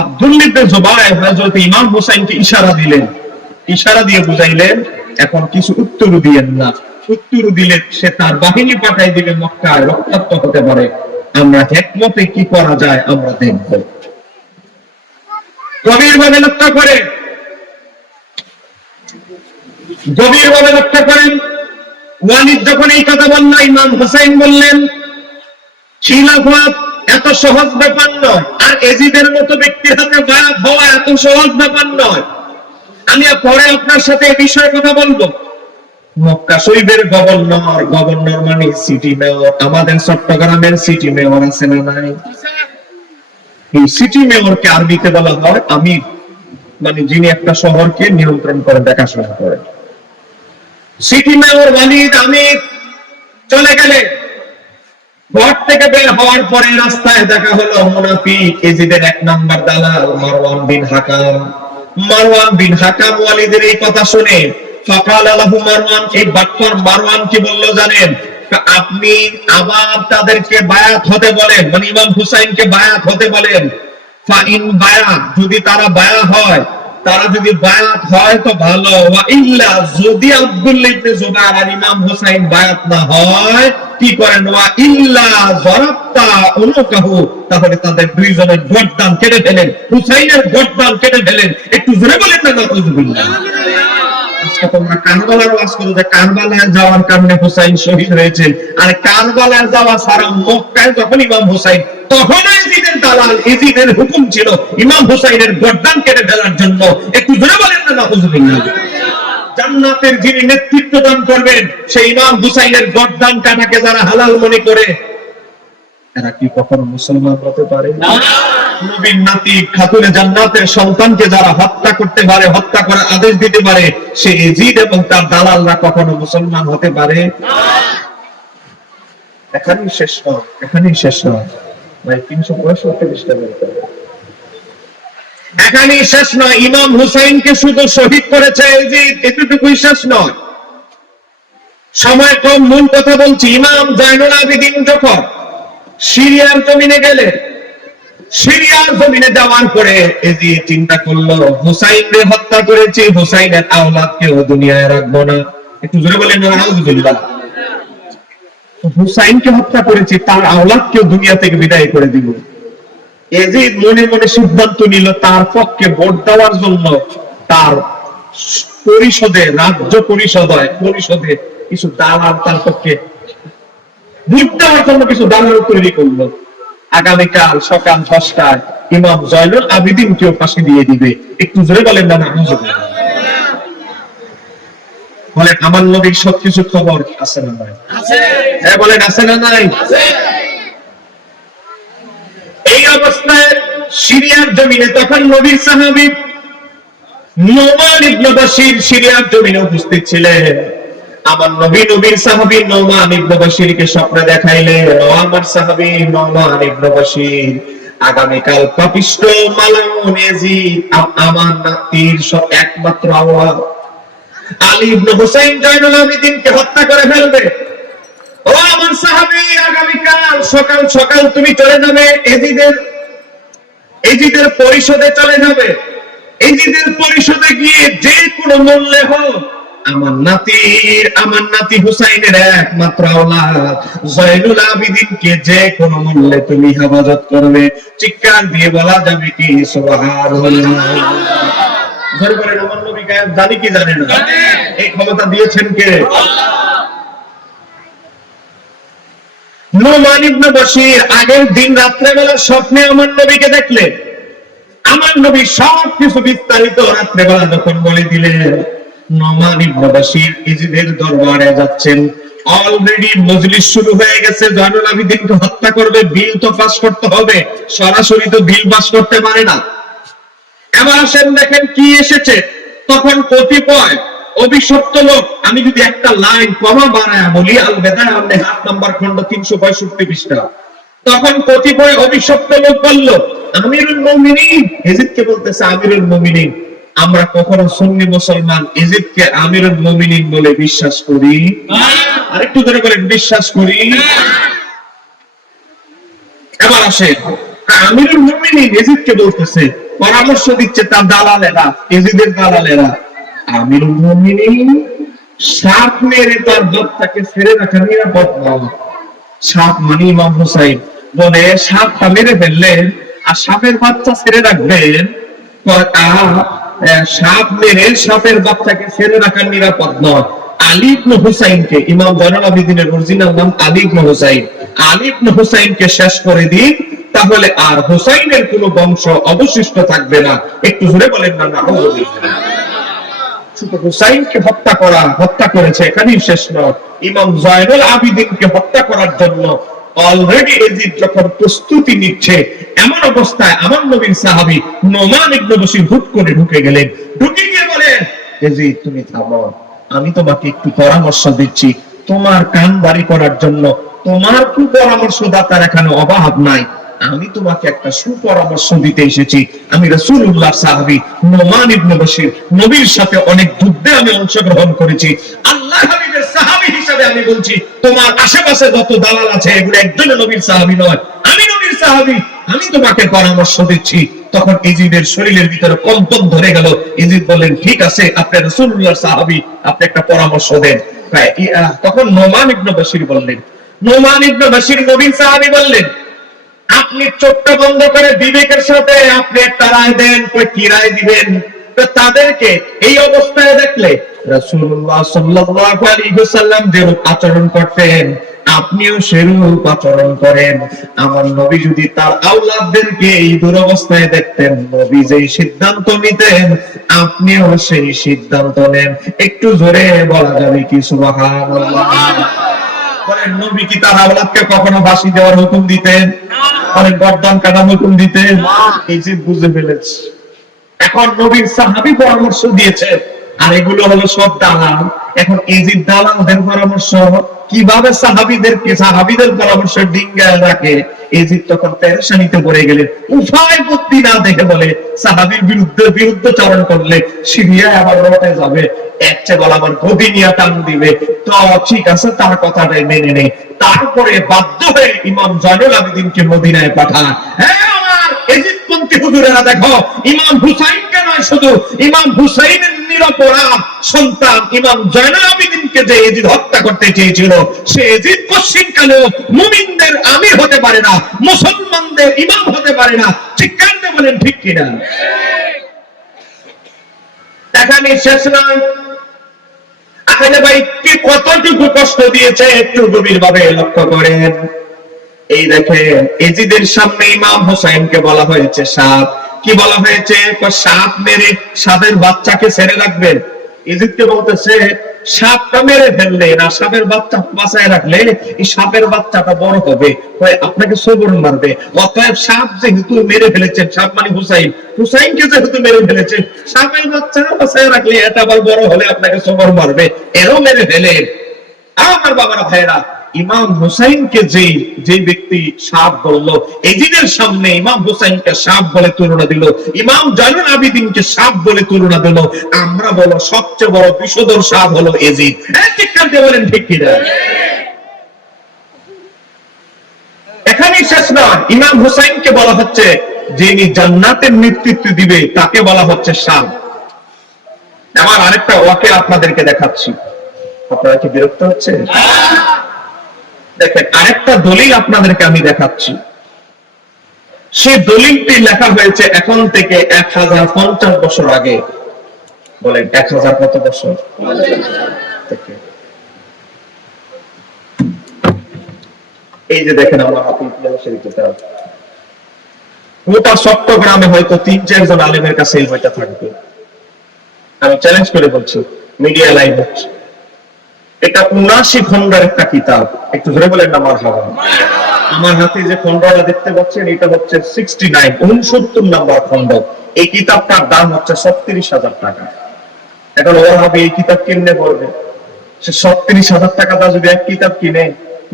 আব্দুল্লাহ ইবনে জুবায়ের হযরত ইমাম হুসাইনকে ইশারা দিলেন, ইশারা দিয়ে বুঝাইলেন এখন কিছু উত্তর দিয়েন না, উত্তর দিলে সে তার বাহিনী পাঠাই দিবে মক্কায়, রক্তাক্ত হতে পারে, আমরা হিকমতে কি করা যায় আমরা দেখব। গভীরভাবে লক্ষ্য করেন, গভীরভাবে লক্ষ্য করেন, ওয়ালিদ যখন এই কথা বলল, ইমাম হুসাইন বললেন খিলাফত এত সহজ ব্যাপার নয়, আর ইয়াজিদের মতো ব্যক্তির হাতে বায়াত হওয়া এত সহজ ব্যাপার নয়। আমি পরে আপনার সাথে এই বিষয়ে কথা বলবো। মক্কা শরীফের গভর্নর, গভর্নর মানে সিটি মেয়র, আমাদের চট্টগ্রামের সিটি মেয়র আছে না নাই? এই সিটি মেয়রকে আরবিতে বলা হয় আমির, মানে যিনি একটা শহরকে নিয়ন্ত্রণ করে, দেখাশোনা করে। সিটি মেয়র ওয়ালিদ আমির চলে গেলে, ঘর থেকে বের হওয়ার পরে রাস্তায় দেখা হলো মুনাফিক ইয়াজিদের এক নাম্বার দালাল মারওয়ান বিন হাকাম। মারওয়ান বিন হাকাম ওয়ালিদের এই কথা শুনে ফাকাল লাহু মারওয়ান, এই বাটপার মারওয়ান কি বলল জানেন? আপনি আবার তাদেরকে বায়াত হতে বলেন, মানে ইমাম হুসাইনকে বায়াত হতে বলেন। ফা ইন বায়াত, যদি তারা বায়াত হয়, তারা যদি বায়াত হয় তো ভালো, ওয়া ইল্লা, যদি আব্দুল্লাহ ইবনে জুবায়ের আর ইমাম হুসাইন বায়াত না হয়, কি করেন? ওয়া ইল্লা যারাবতা উনুকাহু, তাহলে তাদের দুইজনের গর্দান কেটে ফেলেন, হুসাইনের গর্দান কেটে ফেলেন। একটু জোরে বলেন না নাউযুবিল্লাহ। আজকে তোমরা কারবালার ওয়াজ করো যে কারবালায় যাওয়ার কারণে হুসাইন শহীদ হয়েছেন, আর কারবালায় যাওয়া ছাড়া মক্কায় যখন ইমাম হুসাইন, তখন ইয়াজিদের দালাল, ইয়াজিদের হুকুম ছিল ইমাম হুসাইনের গর্দান কেটে ফেলার জন্য। একটু জোরে বলেন না নাউযুবিল্লাহ। জান্নাতের যিনি নেতৃত্ব দান করবেন, সেই ইমাম হুসাইনের গর্দান কাটাকে যারা হালাল মনে করে, এরা কি কখনো মুসলমান হতে পারে? না। নবীর নাতি খাতুনে জান্নাতের সন্তানকে যারা হত্যা করতে পারে, হত্যা করার আদেশ দিতে পারে, সে ইয়াজিদ এবং তার দালালরা কখনো মুসলমান হতে পারে না। এখানেই শেষ নয়, এখানেই শেষ নয় ভাই, 365টা বলতে হবে। এখানেই শেষ নয়, ইমাম হুসাইনকে শুধু শহীদ করেছে ইয়াজিদ, এতটুকুই শেষ নয়। সময় কম, মূল কথা বলছি। ইমাম জাইনুল আবেদিন যখন সিরিয়ার জমিনে গেলেন, সিরিয়ার জমিনে যাওয়ার পরে ইয়াজিদ চিন্তা করলো হুসাইনকে হত্যা করেছে, হুসাইনের আওলাদকেও দুনিয়ায় রাখবো না। একটু জোরে বলেন না নাউযুবিল্লাহ। হুসাইনকে হত্যা করেছে, তার আওলাদকেও দুনিয়া থেকে বিদায় করে দিব। ইয়াজিদ মনে মনে সিদ্ধান্ত নিল তার পক্ষে ভোট দেওয়ার জন্য তার পরিষদে, রাজ্য পরিষদে কিছু দালাল তার পক্ষে ভোট দেওয়ার জন্য কিছু দালাল তৈরি করলো। আগামীকাল সকাল 10টায় ইমাম জয়নুল আবেদিনকেও ফাঁসি দিয়ে দিবে। একটু জোরে বলেন না নাউযুবিল্লাহ। বলেন আমার নবীর সবকিছু খবর আছে না নাই? আছে। হ্যাঁ বলেন আছে না নাই? আছে। এই অবস্থায় সিরিয়ার জমিনে তখন নবীর সাহাবী নোমান ইবনে বাশির সিরিয়ার জমিনে উপস্থিত ছিলেন। আমার নবীর সাহাবী নোমান ইবনে বাশিরকে স্বপ্নে দেখাইলেন, আমার সাহাবী নোমান ইবনে বাশির, আগামীকাল পাপিষ্ঠ মালাউন ইয়াজিদ আমার নাতির একমাত্র আওলাদ, আলী ইবনে হুসাইন জয়নুল আবেদিনকে হত্যা করে ফেলবে। ও আমার সাহাবী, আগামীকাল সকাল সকাল তুমি চলে যাবে এজিদের পরিষদে চলে যাবে। এজিদের পরিষদে গিয়ে যে কোনো মূল্যে হোক আমার নাতি হুসাইনের একমাত্র আওলাদ জয়নুল আবেদিনকে যে কোনো মূল্যে তুমি হেফাজত করবে। চিৎকার দিয়ে বলা যাবে কি সুবহানাল্লাহ। জোরে বলেন আমার নবী গায়েব জানি কি জানে না? এই ক্ষমতা দিয়েছেন কে? নোমান ইবনে বশীর আগের দিন রাত্রেবেলা স্বপ্নে আমার নবীকে দেখলেন। আমার নবী সবকিছু বিস্তারিত রাত্রেবেলা যখন বলে দিলেন, নোমান ইবনে বশীর ইজিদের দরবারে যাচ্ছেন। অলরেডি মজলিস শুরু হয়ে গেছে, জয়নুল আবেদিনকে হত্যা করবে, বিল তো পাস করতে হবে, সরাসরি তো বিল পাস করতে পারে না। এবার আসেন দেখেন কি এসেছে। তখন কতিপয় অভিশপ্ত লোক, আমি যদি একটা লাইন কমা বানায় বলি, আল বেদায়া ওয়ান নেহায়াত নাম্বার খন্ড 365 পৃষ্ঠা, তখন কতিপয় অভিশপ্ত লোক বলল, আমিরুল মুমিনিন, ইয়াজিদকে বলতেছে আমিরুল মুমিনিন। আমরা কখনো সুন্নি মুসলমান ইয়াজিদকে আমিরুল মুমিনিন বলে বিশ্বাস করি না। আরেকটু ধরে বলেন বিশ্বাস করি না। এবার আসে আমিরুল মুমিনিন ইয়াজিদকে বলতেছে, পরামর্শ দিচ্ছে তার দালালেরা, ইয়াজিদের দালালেরা, আমিরুল মুমিনিন সাপ মেরে তার বাচ্চাকে ছেড়ে রাখা নিরাপদ নয়। সাপ মানে ইমাম হুসাইন বলে সাপটা মেরে ফেললেন আর সাপের বাচ্চা ছেড়ে রাখবেন, সাপ মেরে সাপের বাচ্চাকে ছেড়ে রাখা নিরাপদ নয়। আলী ইবনে হুসাইনকে, ইমাম জয়নুল আবেদিনের অরিজিনাল নাম আলী ইবনে হুসাইন, আলী ইবনে হুসাইনকে শেষ করে দিন, তাহলে আর হুসাইনের কোনো বংশ অবশিষ্ট থাকবে না। একটু জোরে বলেন না নাউযুবিল্লাহ। শুধু হুসাইনকে হত্যা করেছে এখানেই শেষ নয়, ইমাম জয়নুল আবেদিনকে হত্যা করার জন্য অলরেডি ইয়াজিদ যখন প্রস্তুতি নিচ্ছে, এমন অবস্থায় আমার নবীর সাহাবী নোমান ইবনে বশীর হুট করে ঢুকে গেলেন। ঢুকে গিয়ে বলেন, ইয়াজিদ তুমি থামো, আমি তোমাকে একটু পরামর্শ দিচ্ছি তোমার কান বাড়ি করার জন্য। তোমার কুপরামর্শদাতার এখানে অভাব নাই, আমি তোমাকে একটা সুপরামর্শ দিতে এসেছি। আমি রাসূলুল্লাহ সাহাবী নোমান ইবনে বশীর, নবীর সাথে অনেক যুদ্ধে আমি অংশগ্রহণ করেছি। আল্লাহ হাবিবের সাহাবী হিসেবে আমি বলছি, তোমার আশেপাশে যত দালাল আছে এগুলো একজনও নবীর সাহাবী নয়, আমি নবীর সাহাবী, আমি তোমাকে পরামর্শ দিচ্ছি। তখন ইয়াজিদের শরীরের ভিতরে কম্পন ধরে গেল। ইয়াজিদ বললেন, ঠিক আছে, আপনি রাসূলুল্লাহ সাহাবী, আপনি একটা পরামর্শ দেন। তখন নোমান ইবনে বশীর বললেন, নোমান ইবনে বশীর নবীর সাহাবী বললেন, আপনি চোখটা বন্ধ করে বিবেকের সাথে আপনি একটা রায় দেন। কি রায় দিবেন? তাদেরকে এই অবস্থায় দেখলে রাসূলুল্লাহ সাল্লাল্লাহু আলাইহি ওয়াসাল্লাম যেরূপ আচরণ করতেন আপনিও সেরূপ আচরণ করেন। আমার নবী যদি তার আওলাদদেরকে এই দুরবস্থায় দেখতেন, নবী যেই সিদ্ধান্ত নিতেন আপনিও সেই সিদ্ধান্ত নেন। একটু জোরে বলা যাবে কি সুবহানাল্লাহ? বলেন, নবী কি তার আওলাদকে কখনো ফাঁসি দেওয়ার হুকুম দিতেন? অনেক গর্দান কাটার হুকুম দিতেন? ইয়াজিদ বুঝে ফেলেছে। এখন নবীর সাহাবী পরামর্শ দিয়েছে, আর এগুলো হলো সব দালাল। এখন ইয়াজিদ দালালদের পরামর্শ কিভাবে সাহাবীদের পরামর্শ ডিঙ্গায় রাখে। ইয়াজিদ তখন পেরেশানিতে পড়ে গেলেন। উপায় বুদ্ধি না দেখে বলে, সাহাবীর বিরুদ্ধে চারণ করলে সিরিয়ায় আবার রটে যাবে, এক চেয়ে বলা আমার গদি নিয়ে টান দিবে। তো ঠিক আছে, তার কথাটাই মেনে নেই। তারপরে বাধ্য হয়ে ইমাম জয়নুল আবেদিনকে মদিনায় পাঠান। হ্যাঁ আমার ইয়াজিদপন্থী হুজুরেরা, দেখো ইমাম হুসাইনকে নয়, শুধু ইমাম হুসাইনের নিরপরাধ সন্তান ইমাম জয়নুল আবেদিনকে যে ইয়াজিদ হত্যা করতে চেয়েছিল, সে ইয়াজিদ পশ্চিমকালেও মুমিনদের আমির হতে পারে না, মুসলমানদের ইমাম হতে পারে না। ঠিক কান্দে বলেন, ঠিক কিনা? এখানে শেষ নয়। আহলে বাইতকে কতটুকু কষ্ট দিয়েছে একটু গভীরভাবে লক্ষ্য করেন। এই দেখেন, ইয়াজিদের সামনে ইমাম হুসাইনকে বলা হয়েছে সাপ। কি বলা হয়েছে? সাপ মেরে সাপের বাচ্চাকে ছেড়ে রাখবেন। ইয়াজিদকে বলতেছে সাপটা মেরে ফেললে না, সাপের বাচ্চা বাঁচায় রাখলে এই সাপের বাচ্চাটা বড় হবে, আপনাকে সবর মারবে। অতএব সাপ যেহেতু মেরে ফেলেছেন, সাপ মানে হুসাইনকে যেহেতু মেরে ফেলেছেন, সাপের বাচ্চা বাঁচায় রাখলে এটা আবার বড় হলে আপনাকে সবর মারবে, এরও মেরে ফেলে। আমার বাবারা ভাইরা, ইমাম হুসাইনকে যে ব্যক্তি সাপ বললো, এজিদের সামনে ইমাম হুসাইনকে সাপ বলে তুলনা দিল, ইমাম জয়নুল আবেদিনকে সাপ বলে তুলনা দিল, আমরা বলো সবচেয়ে বড় বিষধর সাপ হলো এজিদ। ঠিক কাজে বলেন ঠিক কিনা? এখানেই শেষ নয়, ইমাম হুসাইনকে বলা হচ্ছে যিনি জান্নাতের নেতৃত্ব দিবে তাকে বলা হচ্ছে সাপ। আমার আরেকটা ওয়াকিয়া আপনাদেরকে দেখাচ্ছি, আপনারা কি বিরক্ত হচ্ছে? দেখেন আরেকটা দলিল আপনাদেরকে আমি দেখাচ্ছি। সেই দলিলটি লেখা হয়েছে এখন থেকে 1050 বছর আগে। বলেন 1000 কত বছর থেকে? এই যে দেখেন আমার হাতে ইতিহাসের কিতাব, গোটা চট্টগ্রামে হয়তো 3-4 জন আলেমের কাছে এই বইটা থাকবে। আমি চ্যালেঞ্জ করে বলছি, মিডিয়া লাইভ হচ্ছে। এটা 79 খণ্ডের একটা কিতাব। একটু ধরে বলেন না মারহাবা। আমার হাতে যে খণ্ডটা দেখতে পাচ্ছেন এটা হচ্ছে 69 নাম্বার খণ্ড। এই কিতাবটার দাম হচ্ছে 36,000 টাকা। এখন ওভাবে এই কিতাব কিনলে পড়বে, সে 36,000 টাকা দা যদি এক কিতাব কিনে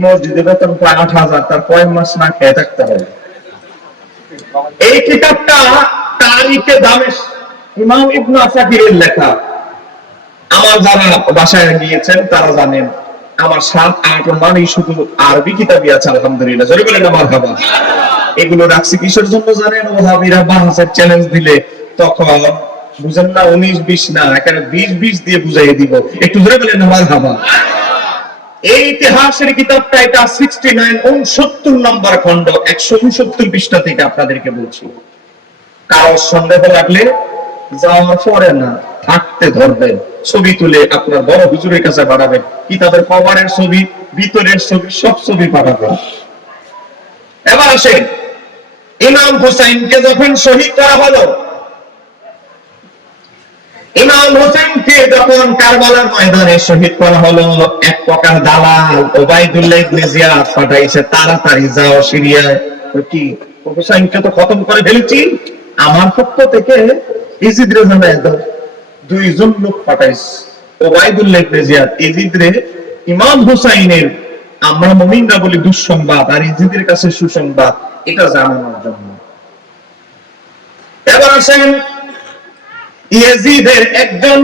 মসজিদে বেতন প্রায় 8,000, তার কয়েক মাস না খেয়ে থাকতে হবে। এই কিতাবটা তারিখে দামেশ ইমাম ইবনে আসাকিরের লেখা। আমার যারা বাসায় গিয়েছেন তারা জানেন আমার 7-8 মানে শুধু আরবি কিতাবই আছে আলহামদুলিল্লাহ। জোরে বলেন না মারহাবা। এগুলো রাখছি কিসের জন্য জানেন? ওহাবীরা বাহাসের চ্যালেঞ্জ দিলে তখন বুঝেন না 19-20 না, এখানে 20-20 দিয়ে বুঝাইয়ে দিব। একটু জোরে বলেন না মারহাবা। এই ইতিহাসের কিতাবটা এটা 69 নাম্বার খণ্ড, 169 পৃষ্ঠা থেকে আপনাদেরকে বলছি। কারো সন্দেহ লাগলে যাওয়ার পরে না থাকতে ধরবেন, ছবি তুলে আপনার বড় হুজুরের কাছে পাঠাবেন, কিতাবের কভারের ছবি, ভিতরের ছবি, সব ছবি পাঠাবেন। এবার আসেন, ইমাম হুসাইনকে যখন শহীদ করা হলো, ইমাম হুসাইনকে যখন কারবালার ময়দানে শহীদ করা হলো, এক প্রকার দালাল ওবাইদুল্লাহ ইবনে জিয়াদ পাঠাইছে, তাড়াতাড়ি যাও সিরিয়ায়, কি হুসাইনকে তো খতম করে ফেলেছি, আমার পক্ষ থেকে ইজিদ রে জানায় দাও। 2 জন লোক পাঠাইছে, ওবাইদুল্লাহ ইবনে জিয়াদ ইজিদ রে ইমাম হুসাইনের আমরা মুমিনরা বলি দুঃসংবাদ আর ইজিদের কাছে সুসংবাদ এটা জানানোর জন্য। এবার আসেন, ইয়াজিদের একজন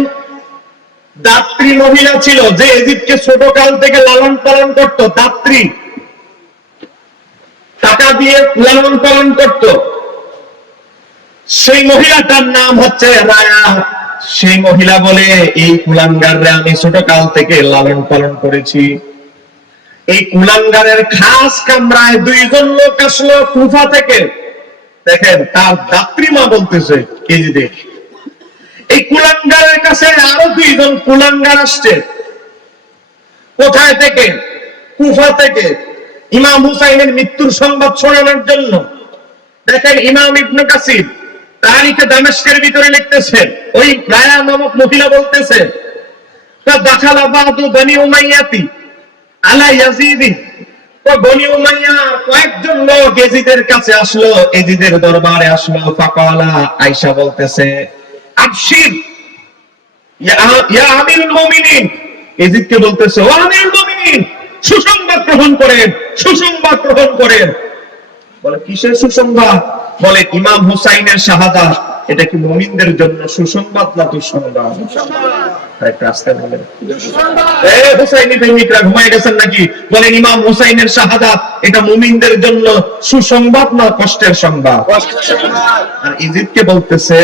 দাত্রী মহিলা ছিল যে ইয়াজিদকে ছোট কাল থেকে লালন পালন করত, দাত্রী, টাকা দিয়ে লালন পালন করত। সেই মহিলাটার নাম হচ্ছে রায়া। সেই মহিলা বলে, এই কুলাঙ্গাররে আমি ছোট কাল থেকে লালন পালন করেছি। এই কুলাঙ্গারের খাস কামরায় 2 জন লোক আসলো কুফা থেকে। দেখেন তার দাত্রী মা বলতেছে ইয়াজিদের, এই কুলাঙ্গারের কাছে আরো 2 জন কুলাঙ্গার আসছে। কোথায় থেকে? কুফা থেকে, ইমাম হুসাইনের মৃত্যুর সংবাদ শোনানোর জন্য। দেখেন ইমাম ইবনে কাসির তারিখে দামেস্কের ভিতরে লিখতেছেন, ওই রায়া নামক মহিলা বলতেছে, তা দাখালা বাদু বনি উমাইয়াতি আলা ইয়াজিদি, তো বনি উমাইয়া কয়েকজন লোক ইয়াজিদের কাছে আসলো, ইয়াজিদের দরবারে আসলো। ফাকালা, আয়েশা বলতেছে, আবশির ইয়া আমিরুল মুমিনিন, ইয়াজিদকে বলতেছে, ও আমিরুল মুমিনিন, সুসংবাদ গ্রহণ করেন, সুসংবাদ গ্রহণ করেন। বলে কিসের সুসংবাদ? বলে ইমাম হুসাইনের শাহাদাত। এটা কি মুমিনদের জন্য সুসংবাদ না দুঃসংবাদ? একটা আস্তে বলেন, হুসাইনি প্রেমিকরা ঘুমায় গেছেন নাকি? বলেন ইমাম হুসাইনের শাহাদাত এটা মুমিনদের জন্য সুসংবাদ না কষ্টের সংবাদ? আর ইজিদকে বলতেছে,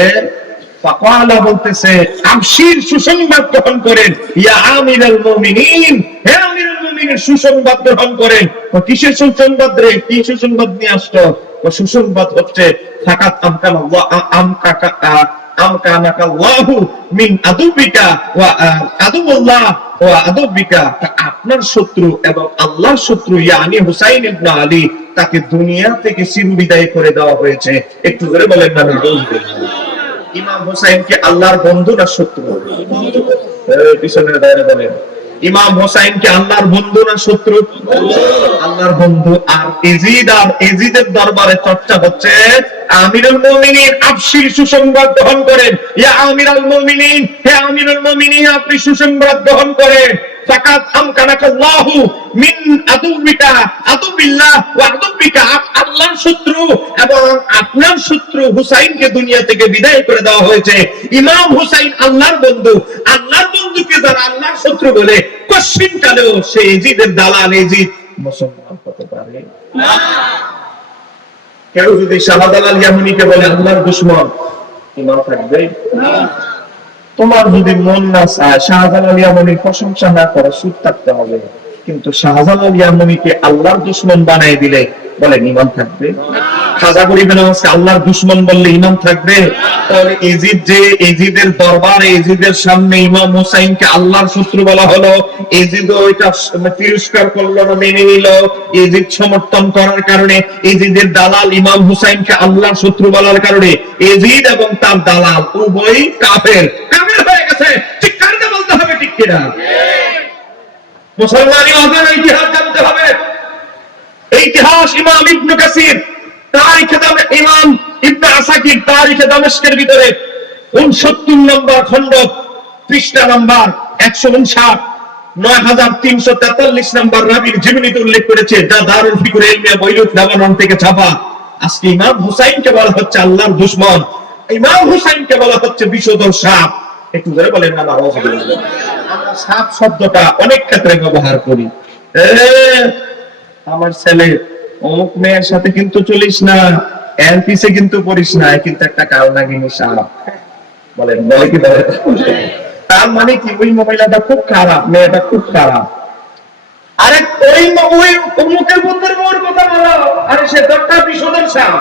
ফাকালা বলতেছে, আবশির, সুসংবাদ গ্রহণ করেন, ইয়া আমিরুল মুমিনিন, হে আমিরুল মুমিনিন, সুসংবাদ গ্রহণ করেন। কিসের সুসংবাদ রে? কি সুসংবাদ নিয়ে আসছো? সুসংবাদ হচ্ছে ফাকাত আমকানাকাল্লাহু মিন আদুবিকা ওয়া আদুবুল্লাহ ওয়া আদুবিকা, আপনার শত্রু এবং আল্লাহর শত্রু ইয়ানি হুসাইন ইবনে আলী, তাকে দুনিয়া থেকে চিরবিদায় করে দেওয়া হয়েছে। একটু ধরে বলেন না নাউযুবিল্লাহ। ইমাম হুসাইন কি আল্লাহর বন্ধু না শত্রু? পিছনের দাঁড়িয়ে বলেন, ইমাম হুসাইন কি আল্লাহর বন্ধু না শত্রু? আল্লাহর বন্ধু। আর ইজিদের দরবারে চর্চা হচ্ছে, আমিরুল মুমিনিন আবশির, সুসংবাদ গ্রহণ করেন, ইয়া আমিরুল মুমিনিন, হে আমিরুল মুমিনিন আপনি সুসংবাদ গ্রহণ করেন। ফাকাত আমকানাকাল্লাহু মিন আদুবিকা আদুবিল্লাহ ওয়া আদুবিকা, আল্লাহর শত্রু এবং আপনার শত্রু হুসাইনকে দুনিয়া থেকে বিদায় করে দেওয়া হয়েছে। ইমাম হুসাইন আল্লাহর বন্ধু, আল্লাহর বন্ধুকে যারা আল্লাহর শত্রু বলে কশিন কালেও সে ইজিদের দালাল, ইজিদ মুসলমান হতে পারে না। কেউ যদি শাহজালাল ইয়ামানিকে বলে আল্লাহর দুশমন, ইমাম থাকবে না। তোমার যদি মন না চায় শাহজালাল ইয়ামানির প্রশংসা না করে চুপ থাকতে হবে, কিন্তু শাহজালাল ইয়ামানিকে আল্লাহর দুশমন বানাই দিলে বলেন ইমাম থাকবে? খাজা গরিব নওয়াজকে আল্লাহর দুশমন বললে ইমাম থাকবে? তাহলে ইজিদ যে ইজিদের দরবারে ইজিদের সামনে ইমাম হুসাইনকে আল্লাহর শত্রু বলা হলো, ইজিদ ওইটা তিরস্কার করলো না, মেনে নিল। ইজিদ সমর্থন করার কারণে ইজিদের দালাল ইমাম হুসাইনকে আল্লাহর শত্রু বলার কারণে ইজিদ এবং তার দালাল উভয়ই কাফের হয়ে গেছে। ঠিক কারণে বলতে হবে, ঠিক কিনা? মুসলমানি অজানা ইতিহাস জানতে হবে। এই ইতিহাস ইমাম ইবনে কাসির তারিখে ইমাম ইবনে আসাকির তারিখে দামেস্কের ভিতরে 69 নম্বর খণ্ড পৃষ্ঠা নাম্বার 159 9343 নম্বর রাবির জীবনীতে উল্লেখ করেছে, যা দারুল ফিকুর ইলমিয়া বৈরুত লেবানন থেকে ছাপা। আজকে ইমাম হুসাইনকে বলা হচ্ছে আল্লাহর দুশমন, ইমাম হুসাইনকে বলা হচ্ছে বিষধর সাপ। একটু ধরে বলেন না। আমরা সাপ শব্দটা অনেক ক্ষেত্রে ব্যবহার করি। আমার ছেলে অমুক মেয়ের সাথে কিন্তু চলিস না, এর পিছে কিন্তু পড়িস না, কিন্তু একটা কালনাগিনী সাপ বলেন, বলে কি বলে? তার মানে কি ওই মহিলাটা খুব খারাপ, মেয়েটা খুব খারাপ। আরে ওই অমুকের বন্ধুর বউর কথা বলো, আরে সে তো একটা বিষধর সাপ।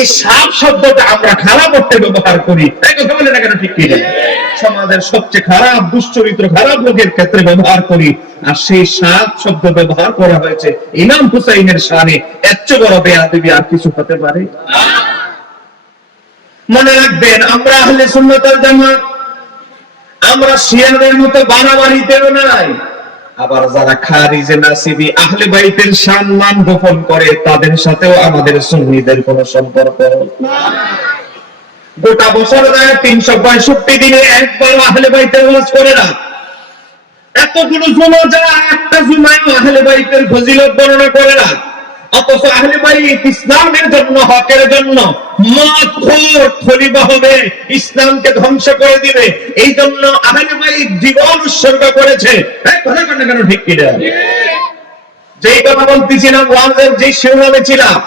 এই সাপ শব্দটা আমরা খারাপ অর্থে ব্যবহার করি, এই কথা বলে না কেন? ঠিক কি? সমাজের সবচেয়ে খারাপ দুশ্চরিত্র খারাপ লোকের ক্ষেত্রে ব্যবহার করি, আর সেই সাপ শব্দ ব্যবহার করা হয়েছে ইমাম হুসাইনের শানে। এর চেয়ে বড় বেয়াদবি আর কিছু হতে পারে? মনে রাখবেন, আমরা আহলে সুন্নাত ওয়াল জামাত, আমরা শিয়াদের মতো বাড়াবাড়িতেও নাই। আবার যারা খারিজে নাসিবি আহলে বাইতের সম্মান গোপন করে, তাদের সাথেও আমাদের সুন্নিদের কোনো সম্পর্ক না। গোটা বছর যায় 365 দিনে একবার আহলে বাইতের ওয়াজ করে না। এতগুলো জুমা যারা একটা জুমায় আহলে বাইতের ফজিলত বর্ণনা করে না, অথচ আহলে বাইত ইসলামের জন্য, হকের জন্য মদখোর খলিফা হবে, ইসলামকে ধ্বংস করে দিবে, এই জন্য আহলে বাইত জীবন উৎসর্গ করেছে। কথা কেন কেন? ঠিক কিনা? যেই কথা বলতেছিলাম, ওয়াজের যে শিরোনামে ছিলাম,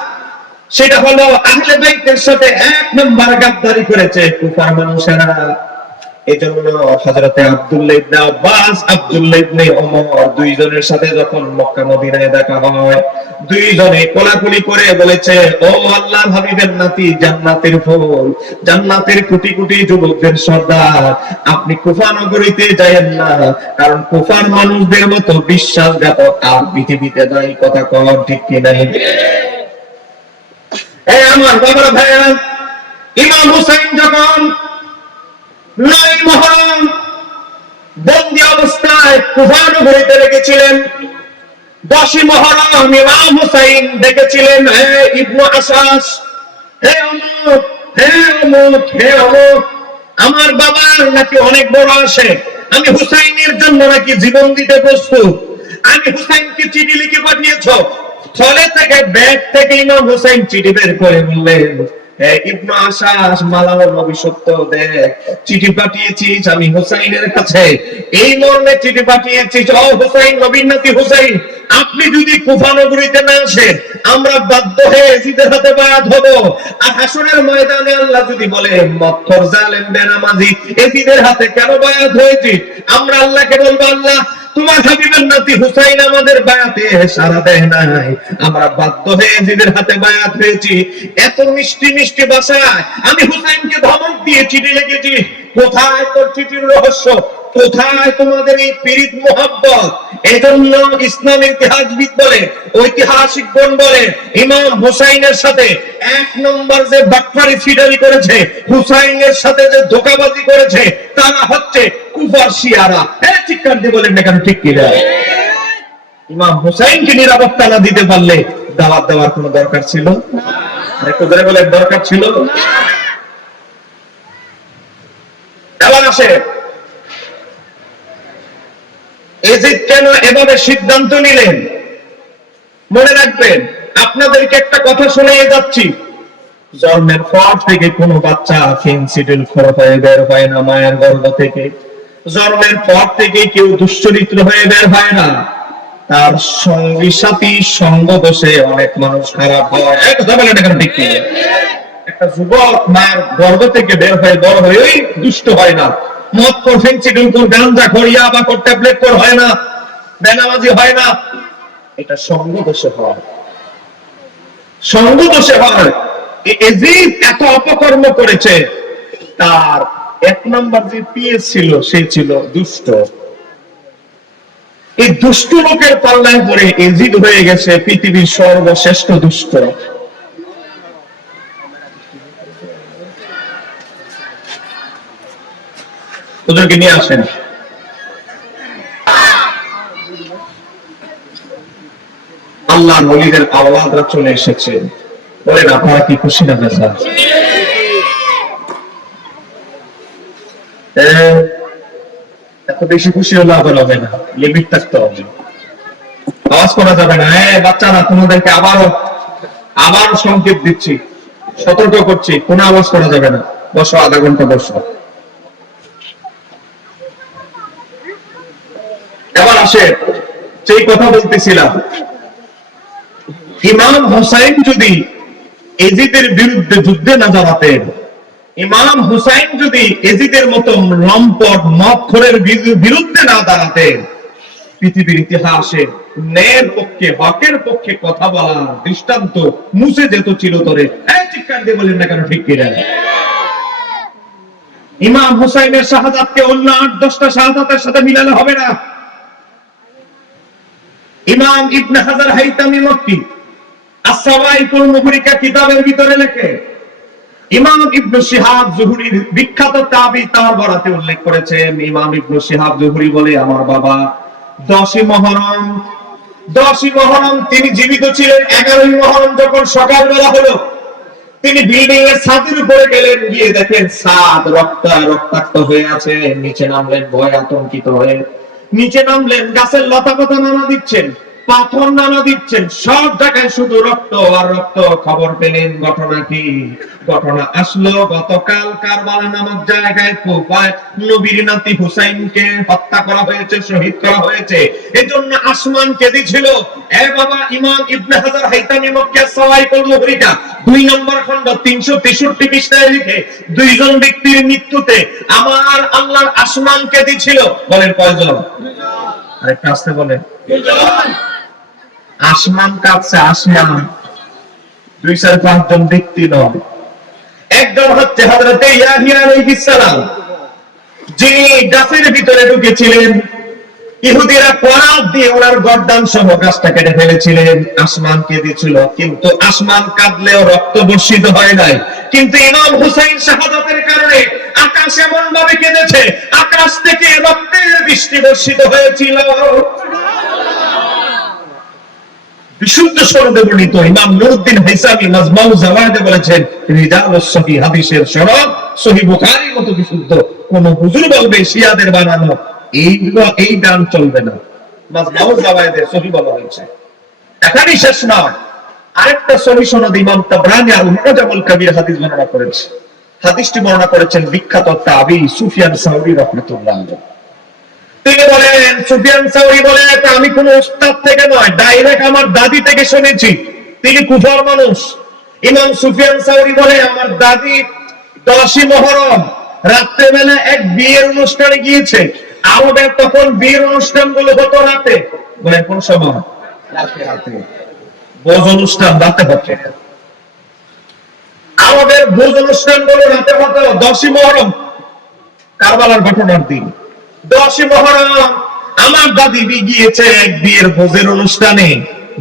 সেটা হলো আহলে বাইতের সাথে 1 নম্বর গাদ্দারি করেছে কুফার মানুষেরা। এজন্য হযরতে আব্দুল্লাহ ইবনে আব্বাস, আব্দুল্লাহ ইবনে ওমর দুইজনের সাথে যখন মক্কা মদিনায় দেখা হয়, দুইজনে কোলাকুলি করে বলেছে, ও আল্লাহর হাবিবের নাতি, জান্নাতের ফুল, জান্নাতের কোটি কোটি যুবকদের সর্দার, আপনি কুফা নগরীতে যায়েন না, কারণ কুফার মানুষদের মতো বিশ্বাসঘাতক আর পৃথিবীতে নাই। কথা কর ঠিক কি নাই? আমার বাবার ভাইয়া, ইমাম হুসাইন যখন 9 মুহররম বন্দী অবস্থায় কুফা নগরীতে রেখেছিলেন, 10 মুহররম ইমাম হুসাইন দেখেছিলেন, হে ইবনে আসাস, হে অমুক, হে অমুক, হে অমুক, আমার বাবার নাকি অনেক বড় আসে, আমি হুসাইনের জন্য নাকি জীবন দিতে প্রস্তুত, আমি হুসাইনকে চিঠি লিখে পাঠিয়েছ। ফলে থেকে ব্যাগ থেকে ইমাম হুসাইন চিঠি বের করে বললেন, ইবনে আসাস, মালাল নবী সত্য, দেখ চিঠি পাঠিয়েছিস আমি হুসাইনের কাছে, এই মর্মে চিঠি পাঠিয়েছিস, ও হুসাইন, নবীর নাতি হুসাইন, আপনি যদি কুফা নগরীতে না আসেন, আমরা বাধ্য হয়ে ইয়াজিদের হাতে বায়াত হব। আর হাসরের ময়দানে আল্লাহ যদি বলে, মক্কার জালেম বেনামাজি ইয়াজিদের হাতে কেন বায়াত হয়েছিস, আমরা আল্লাহকে বলবো, আল্লাহ তোমার হাবিবের নাতি হুসাইন আমাদের বায়াতে সাড়া দেয় নাই, আমরা বাধ্য হয়ে ইয়াজিদের হাতে বায়াত হয়েছি। এত মিষ্টি মিষ্টি ভাষায় আমি হুসাইনকে ধমক দিয়ে চিঠি লিখেছি, কোথায় তোর চিঠির রহস্য, কোথায় তোমাদের এই পীড়িত মোহাব্বত? এজন্য ইসলামের ইতিহাসবিদ বলে, ঐতিহাসিকগণ বলে, ইমাম হুসাইনের সাথে 1 নম্বর যে বাটপারি ফিডারি করেছে, হুসাইনের সাথে যে ধোঁকাবাজি করেছে, তারা হচ্ছে কুফার শিয়ারা। চিৎকার দিয়ে বলেন না কেন? ঠিক কিনা? ইমাম হুসাইনকে নিরাপত্তা না দিতে পারলে দাওয়াত দেওয়ার কোনো দরকার ছিল না। একটু ধরে বলেন, দরকার ছিল না। এবার আসে এজিদ কেন এভাবে সিদ্ধান্ত নিলেন? মনে রাখবেন, আপনাদেরকে একটা কথা শুনিয়ে যাচ্ছি, জন্মের পর থেকে কোনো বাচ্চা ফেন্সিডিল হয়ে বের হয় না মায়ের গর্ভ থেকে। জন্মের পর থেকে কেউ দুশ্চরিত্র হয়ে বের হয় না। তার সঙ্গী সাথী সঙ্গ দোষে অনেক মানুষ খারাপ হয়। এই কথা বলেন এখন ঠিক কি? একটা যুবক মায়ের গর্ভ থেকে বের হয়ে বড় হয়ে ওই দুষ্ট হয় না, মদ কর, ফেন্সিডিল কর, গাঁজা কর, ইয়াবা কর, ট্যাবলেট কর হয় না, বেনামাজি হয় না। এটা সঙ্গ দোষে হয়, সঙ্গ দোষে হয়। এজিদ এত অপকর্ম করেছে, তার এক নম্বর যে পিএস ছিল সে ছিল দুষ্ট। এই দুষ্ট লোকের পাল্লায় পড়ে এজিদ হয়ে গেছে পৃথিবীর সর্বশ্রেষ্ঠ দুষ্ট। ওদেরকে নিয়ে আসেন। আল্লাহর ওলিদের আওলাদরা চলে এসেছে। বলেন আপনারা কি খুশি না বেজা? এত বেশি খুশি হলে আবার হবে না, লিমিট থাকতে হবে। আওয়াজ করা যাবে না। বাচ্চারা, তোমাদেরকে আবার সংকেত দিচ্ছি, সতর্ক করছি, কোনো আওয়াজ করা যাবে না। বসো, আধা ঘন্টা বসো। এবার আসে সেই কথা বলতেছিলাম, ইমাম হুসাইন যদি এজিদের বিরুদ্ধে যুদ্ধে না দাঁড়াতেন, ইমাম হুসাইন যদি এজিদের মতো লম্পট মদখোরের বিরুদ্ধে না দাঁড়াতেন, পৃথিবীর ইতিহাসে ন্যায়ের পক্ষে, হকের পক্ষে কথা বলার দৃষ্টান্ত মুছে যেত চিরতরে। চিৎকার দিয়ে বলেন না কেন ঠিক কিনা? ইমাম হুসাইনের শাহাদাতকে অন্য ৮-১০টা শাহাদাতের সাথে মিলালে হবে না। ইমাম ইবনে হাজার হাইতামি মক্কি আস-সাওয়াইকুল মুহরিকা কিতাবের ভিতরে লেখে, ইমাম ইবনে শিহাব জুহরির বিখ্যাত তাবি তার বরাতে উল্লেখ করেছেন। ইমাম ইবনে শিহাব জুহরি বলে, আমার বাবা 10ই মুহররম তিনি জীবিত ছিলেন। 11ই মুহররম যখন সকালবেলা হলো, তিনি বিল্ডিং এর ছাদের উপরে গেলেন, গিয়ে দেখেন ছাদ রক্তাক্ত হয়ে আছে। নিচে নামলেন ভয় আতঙ্কিত হয়ে, নিচে নামলেন, গাছের লতা পাতা নানা দিচ্ছেন, পাথর নানা দিচ্ছেন, সব জায়গায় শুধু রক্ত আর রক্ত। খবর পেলেন ঘটনা কি? ঘটনা আসলো গতকাল কারবালা নামক জায়গায় কুফায় নবীর নাতি হুসাইনকে হত্যা করা হয়েছে, শহীদ করা হয়েছে। এজন্য আসমান কেঁদেছিল। এ বাবা, ইমাম ইবনে হাজার হাইতামি মক্কি আস-সাওয়াইকুল মুহরিকা 2 নম্বর খণ্ড 363 পৃষ্ঠায় লিখে, দুইজন ব্যক্তির মৃত্যুতে আমার আল্লাহর আসমান কেঁদেছিল। বলেন কয়জন? আরেকটা আসতে বলেন। আসমান কাঁপছে, আসমান। 2-4-5 জন ব্যক্তি নয়। একজন হচ্ছে হযরতে ইয়াহিয়া আলাইহিস সালাম, যিনি গাছের ভিতরে ঢুকেছিলেন। ইহুদিরা কোরাত দিয়ে ওনার গর্দান সহ গাছটা কেটে ফেলেছিলেন। আসমান কেঁদেছিল, কিন্তু আসমান কাঁদলেও রক্ত বর্ষিত হয় নাই। কিন্তু ইমাম হুসাইন শাহাদাতের কারণে আকাশ এমন ভাবে কেঁদেছে, আকাশ থেকে রক্তের বৃষ্টি বর্ষিত হয়েছিল। বিশুদ্ধ সনদে বর্ণিত, ইমাম নুরউদ্দিন হাইসামি মাজমাউ জাওয়ায়েদে বলেছেন, রিজালুস সহিহ হাদিসের সনদ সহিহ বুখারীর মতো বিশুদ্ধ। কোন হুজুর বলবে শিয়াদের বানানো, এই গান চলবে না। মাজমাউ জাওয়ায়েদে সহিহ বলা হয়েছে। এখানেই শেষ নয়, আরেকটা সহিহ সনদ ইমাম তাবরানী আল মুআজামুল কবির হাদিস বর্ণনা করেছে। হাদিসটি বর্ণনা করেছেন বিখ্যাত তাবী সুফিয়ান সাউরী রাহমাতুল্লাহ আলাইহি। তিনি বলেন, সুফিয়ান সাউরী বলেন, আমি কোন উস্তাদ থেকে নয়, ডাইরেক্ট আমার দাদি থেকে শুনেছি। তিনি কুফার মানুষ। ইমাম সুফিয়ান সাউরী বলে, আমার দাদি 10ই মুহররম রাত্রেবেলা এক বিয়ের অনুষ্ঠানে গিয়েছে। আরবের তখন বিয়ের অনুষ্ঠানগুলো হতো রাতে। বলে কোন সময়? রাতে। ভোজ অনুষ্ঠান রাতে হচ্ছে। আরবের ভোজ অনুষ্ঠানগুলো রাতে হতো। 10ই মুহররম কারবালার ঘটনার দিন। 10ই মুহররম আমার দাদি গিয়েছে এক বিয়ের ভোজের অনুষ্ঠানে।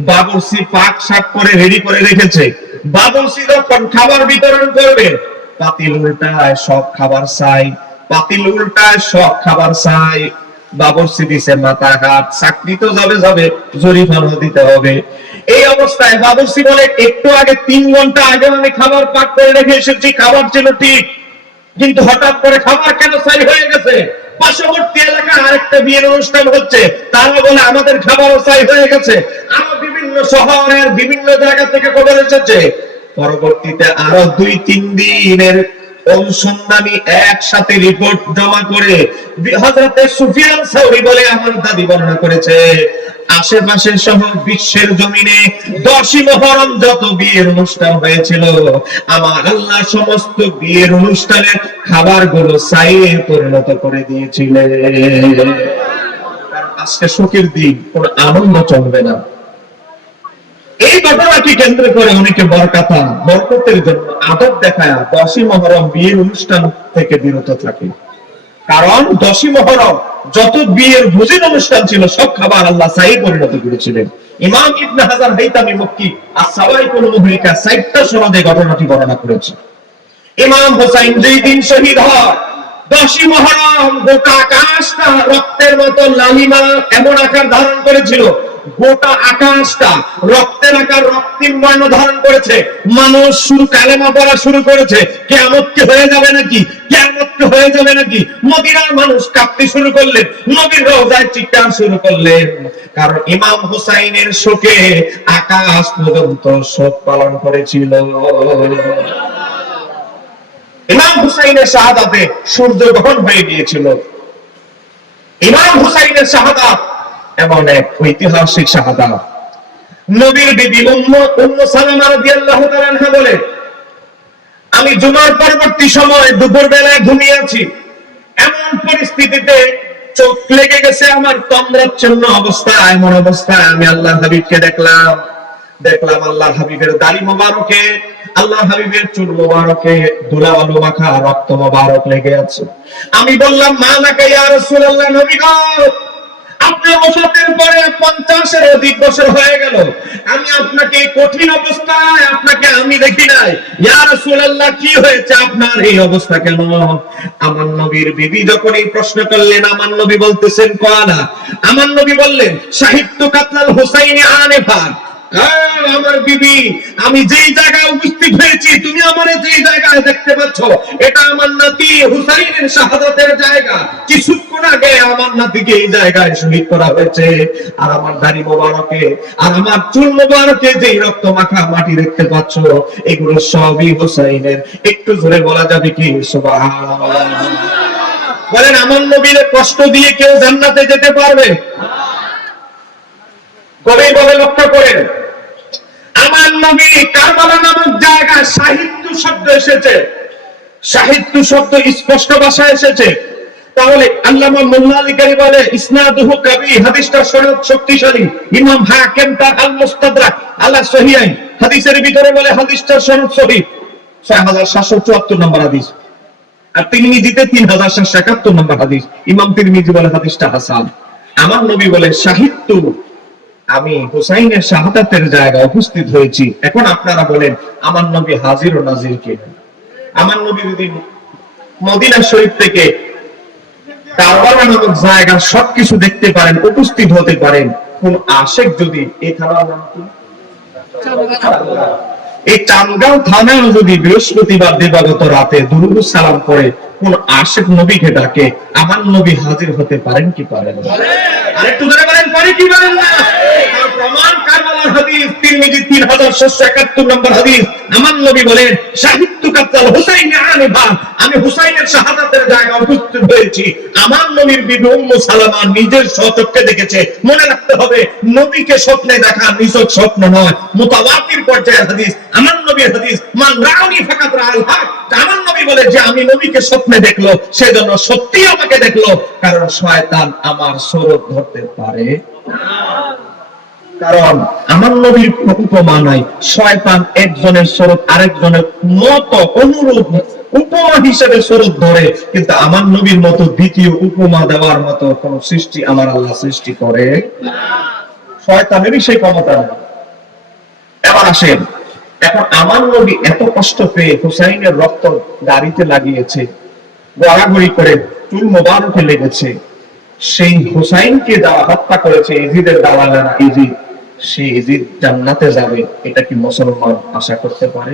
বাবুর্চি পাক শাক করে রেডি করে রেখেছে। বাবুর্চি যখন খাবার বিতরণ করবে, পাতিল উল্টায় সব খাবার চাই, পাতিল উল্টায় সব খাবার চাই। বাবুর্চি দিছে মাথা হাত, চাকরি তো যাবে, জরিমানা দিতে হবে। এই অবস্থায় বাবুর্চি বলে, একটু আগে 3 ঘন্টা আগে আমি খাবার পাক করে রেখে এসেছি, খাবার ছিল ঠিক, কিন্তু হঠাৎ করে খাবার কেন চাই হয়ে গেছে? পার্শ্ববর্তী এলাকায় আরেকটা বিয়ের অনুষ্ঠান হচ্ছে, তারা বলে আমাদের খাবারও চাই হয়ে গেছে। আরো বিভিন্ন শহরের বিভিন্ন জায়গা থেকে খবর এসেছে। পরবর্তীতে আরো 2-3 দিনের অনুসন্ধানী একসাথে রিপোর্ট জমা করে হযরত সুফিয়ান সাউরি বলে আমার দাদি বর্ণনা করেছে, আশেপাশে সহ বিশ্বের জমিনে 10ই মুহররম যত বিয়ের অনুষ্ঠান হয়েছিল, আমার আল্লাহ সমস্ত বিয়ের অনুষ্ঠানের খাবারগুলো ছাইয়ে পরিণত করে দিয়েছিলেন। কারণ আজকে শোকের দিন, কোন আনন্দ চলবে না। এই ঘটনাকে কেন্দ্র করে অনেকে বরকতের জন্য আদব দেখায় 10ই মুহররম বিয়ের অনুষ্ঠান থেকে বিরত থাকে। কারণ 10ই মুহররম যত বিয়ের ভোজের অনুষ্ঠান ছিল সব খাবার আল্লাহ ছাইয়ে পরিণত করেছিলেন। ইমাম ইবনে হাজার হাইতামি মক্কি আস-সাওয়াইকুল মুহরিকা 4টা সনদে ঘটনাটি বর্ণনা করেছে। ইমাম হোসাইন যেই দিন শহীদ হয়, 10ই মুহররম গোটা আকাশটা রক্তের মতো লালিমা এমন আকার ধারণ করেছিল, গোটা আকাশটা রক্তের আকার রক্তিম বর্ণ ধারণ করেছে। মানুষ শুরু কালেমা পড়া শুরু করেছে, কিয়ামত কি হয়ে যাবে নাকি, কিয়ামত কি হয়ে যাবে নাকি। মদিনার মানুষ কাঁদতে শুরু করলেন, নবীর রওজায় চিৎকার শুরু করলেন। কারণ ইমাম হুসাইনের শোকে আকাশ পর্যন্ত শোক পালন করেছিল। ইমাম হুসাইনের শাহাদাতে সূর্য গ্রহণ হয়ে গিয়েছিল। ইমাম হুসাইনের শাহাদাত এমন এক ঐতিহাসিক শাহাদাত। নবীর বিবি উম্মু সালামা রাদিয়াল্লাহু তাআলা আনহা বলে, আমি জুমার পরবর্তী সময় দুপুর বেলায় ঘুমিয়ে আছি, এমন পরিস্থিতিতে চোখ লেগে গেছে আমার তন্দ্রাচ্ছন্ন অবস্থা। এমন অবস্থায় আমি আল্লাহর হাবিবকে দেখলাম আল্লাহর হাবিবের দাড়ি মোবারকে, আল্লাহর হাবিবের চুল মোবারকে ধুলাবালু মাখা রক্ত মোবারক লেগে আছে। আমি বললাম, মা নাকা ইয়া রাসূলুল্লাহ, নবী গো, আপনার ওফাতের পরে 50-এর অধিক বছর হয়ে গেল, আমি আপনাকে কঠিন অবস্থায় আপনাকে আমি দেখি নাই। ইয়া রাসূলুল্লাহ, কি হয়েছে আপনার এই অবস্থা কেন? আমার নবীর বিবি যখন এই প্রশ্ন করলেন, আমার নবী বলতেছেন, কোয়ালা, আমার নবী বললেন, শাহিদতু কাতলাল হুসাইনি আনিফা, আমার বিবি, আমি যেই জায়গায় উপস্থিত হয়েছি, তুমি আমার যেই জায়গায় দেখতে পাচ্ছ, এটা আমার নাতি হুসাইনের শাহাদাতের জায়গা। কিছুক্ষণ আগে আমার নাতিকে এই জায়গায় শহীদ করা হয়েছে। আর আমার দাড়ি মোবারকে আর আমার চুল মোবারকে যেই রক্ত মাখা মাটি দেখতে পাচ্ছ, এগুলো সবই হুসাইনের। একটু জোরে বলা যাবে কি সুবহানাল্লাহ? বলেন, আমার নবীর কষ্ট দিয়ে কেউ জান্নাতে যেতে পারবে? গভীরভাবে লক্ষ্য করেন, আমার নবী কারবালা নামক জায়গায় সাহিত্য শব্দ এসেছে, সাহিত্য শব্দ স্পষ্ট ভাষায় এসেছে। তাহলে আল্লামা মোল্লা আলী কারি বলে, ইসনাদুহু কাবি, হাদিসটা সনদ শক্তিশালী। ইমাম হাকিম তার আল মুস্তাদরাক আলা সহিহাইন হাদিসের ভিতরে বলে হাদিসটার সনদ সহিহ, 6774 নম্বর হাদিস। আর তিরমিজিতে 3771 নম্বর হাদিস। ইমাম তিরমিজি বলে হাদিসটা হাসান। আমার নবী বলে, সাহিত্য, আমি হুসাইনের শাহাদাতের জায়গায় উপস্থিত হয়েছি। এখন আপনারা বলেন, আমার নবী হাজির ও নাজির কে? আমার নবী যদি মদিনা শরীফ থেকে কারবালা নামক জায়গার সবকিছু দেখতে পারেন, উপস্থিত হতে পারেন, কোন আশেক যদি এই থানার নাম কি, এই চান্দগাঁও থানায় যদি বৃহস্পতিবার দিবাগত রাতে দুরূদ সালাম পড়ে কোন আশেক নবীকে ডাকে, আমার নবী হাজির হতে পারেন কি পারেন না? আরেকটু ধরে বলেন, পারে কি পারেন না? প্রমাণ কারবালার হাদিস, তিরমিজি 3771 নম্বর হাদিস। আমার নবী বলেন, শাহিদতু কাতলাল হুসাইনি আনিফা, আমি হুসাইনের শাহাদাতের জায়গায় উপস্থিত হয়েছি। আমার নবীর বিবি উম্মু সালামা নিজের স্বচক্ষে দেখেছে। মনে রাখতে হবে, নবীকে স্বপ্নে দেখা নিছক স্বপ্ন নয়, মুতাওয়াতির পর্যায়ের হাদিস। আমার নবীর হাদিস, মান রাআনি ফাকাত রাআল হক, আমার নবী বলে যে আমি নবীকে স্বপ্নে দেখলো, সেজন্য সত্যি আমাকে দেখলো, কারণ শয়তান আমার সুরত ধরতে পারে না। কারণ আমার নবীর উপমা নাই, শয়তান একজনের সুরত আরেকজনের মতো অনুরূপ উপমা হিসেবে সুরত ধরে, কিন্তু আমার নবীর মতো দ্বিতীয় উপমা দেওয়ার মতো কোন সৃষ্টি আমার আল্লাহ সৃষ্টি করে না। শয়তানেরই সেই ক্ষমতা নেই। এবার আসেন, এখন আমার নবী এত কষ্ট পেয়ে হুসাইনের রক্ত দাড়িতে লাগিয়েছে, গড়াগড়ি করে চুল মোবারকে লেগেছে, সেই হুসাইনকে যারা হত্যা করেছে, ইজিদের দালালেরা, ইজিদ, সেই ইজিদ জান্নাতে যাবে, এটা কি মুসলমান আশা করতে পারে?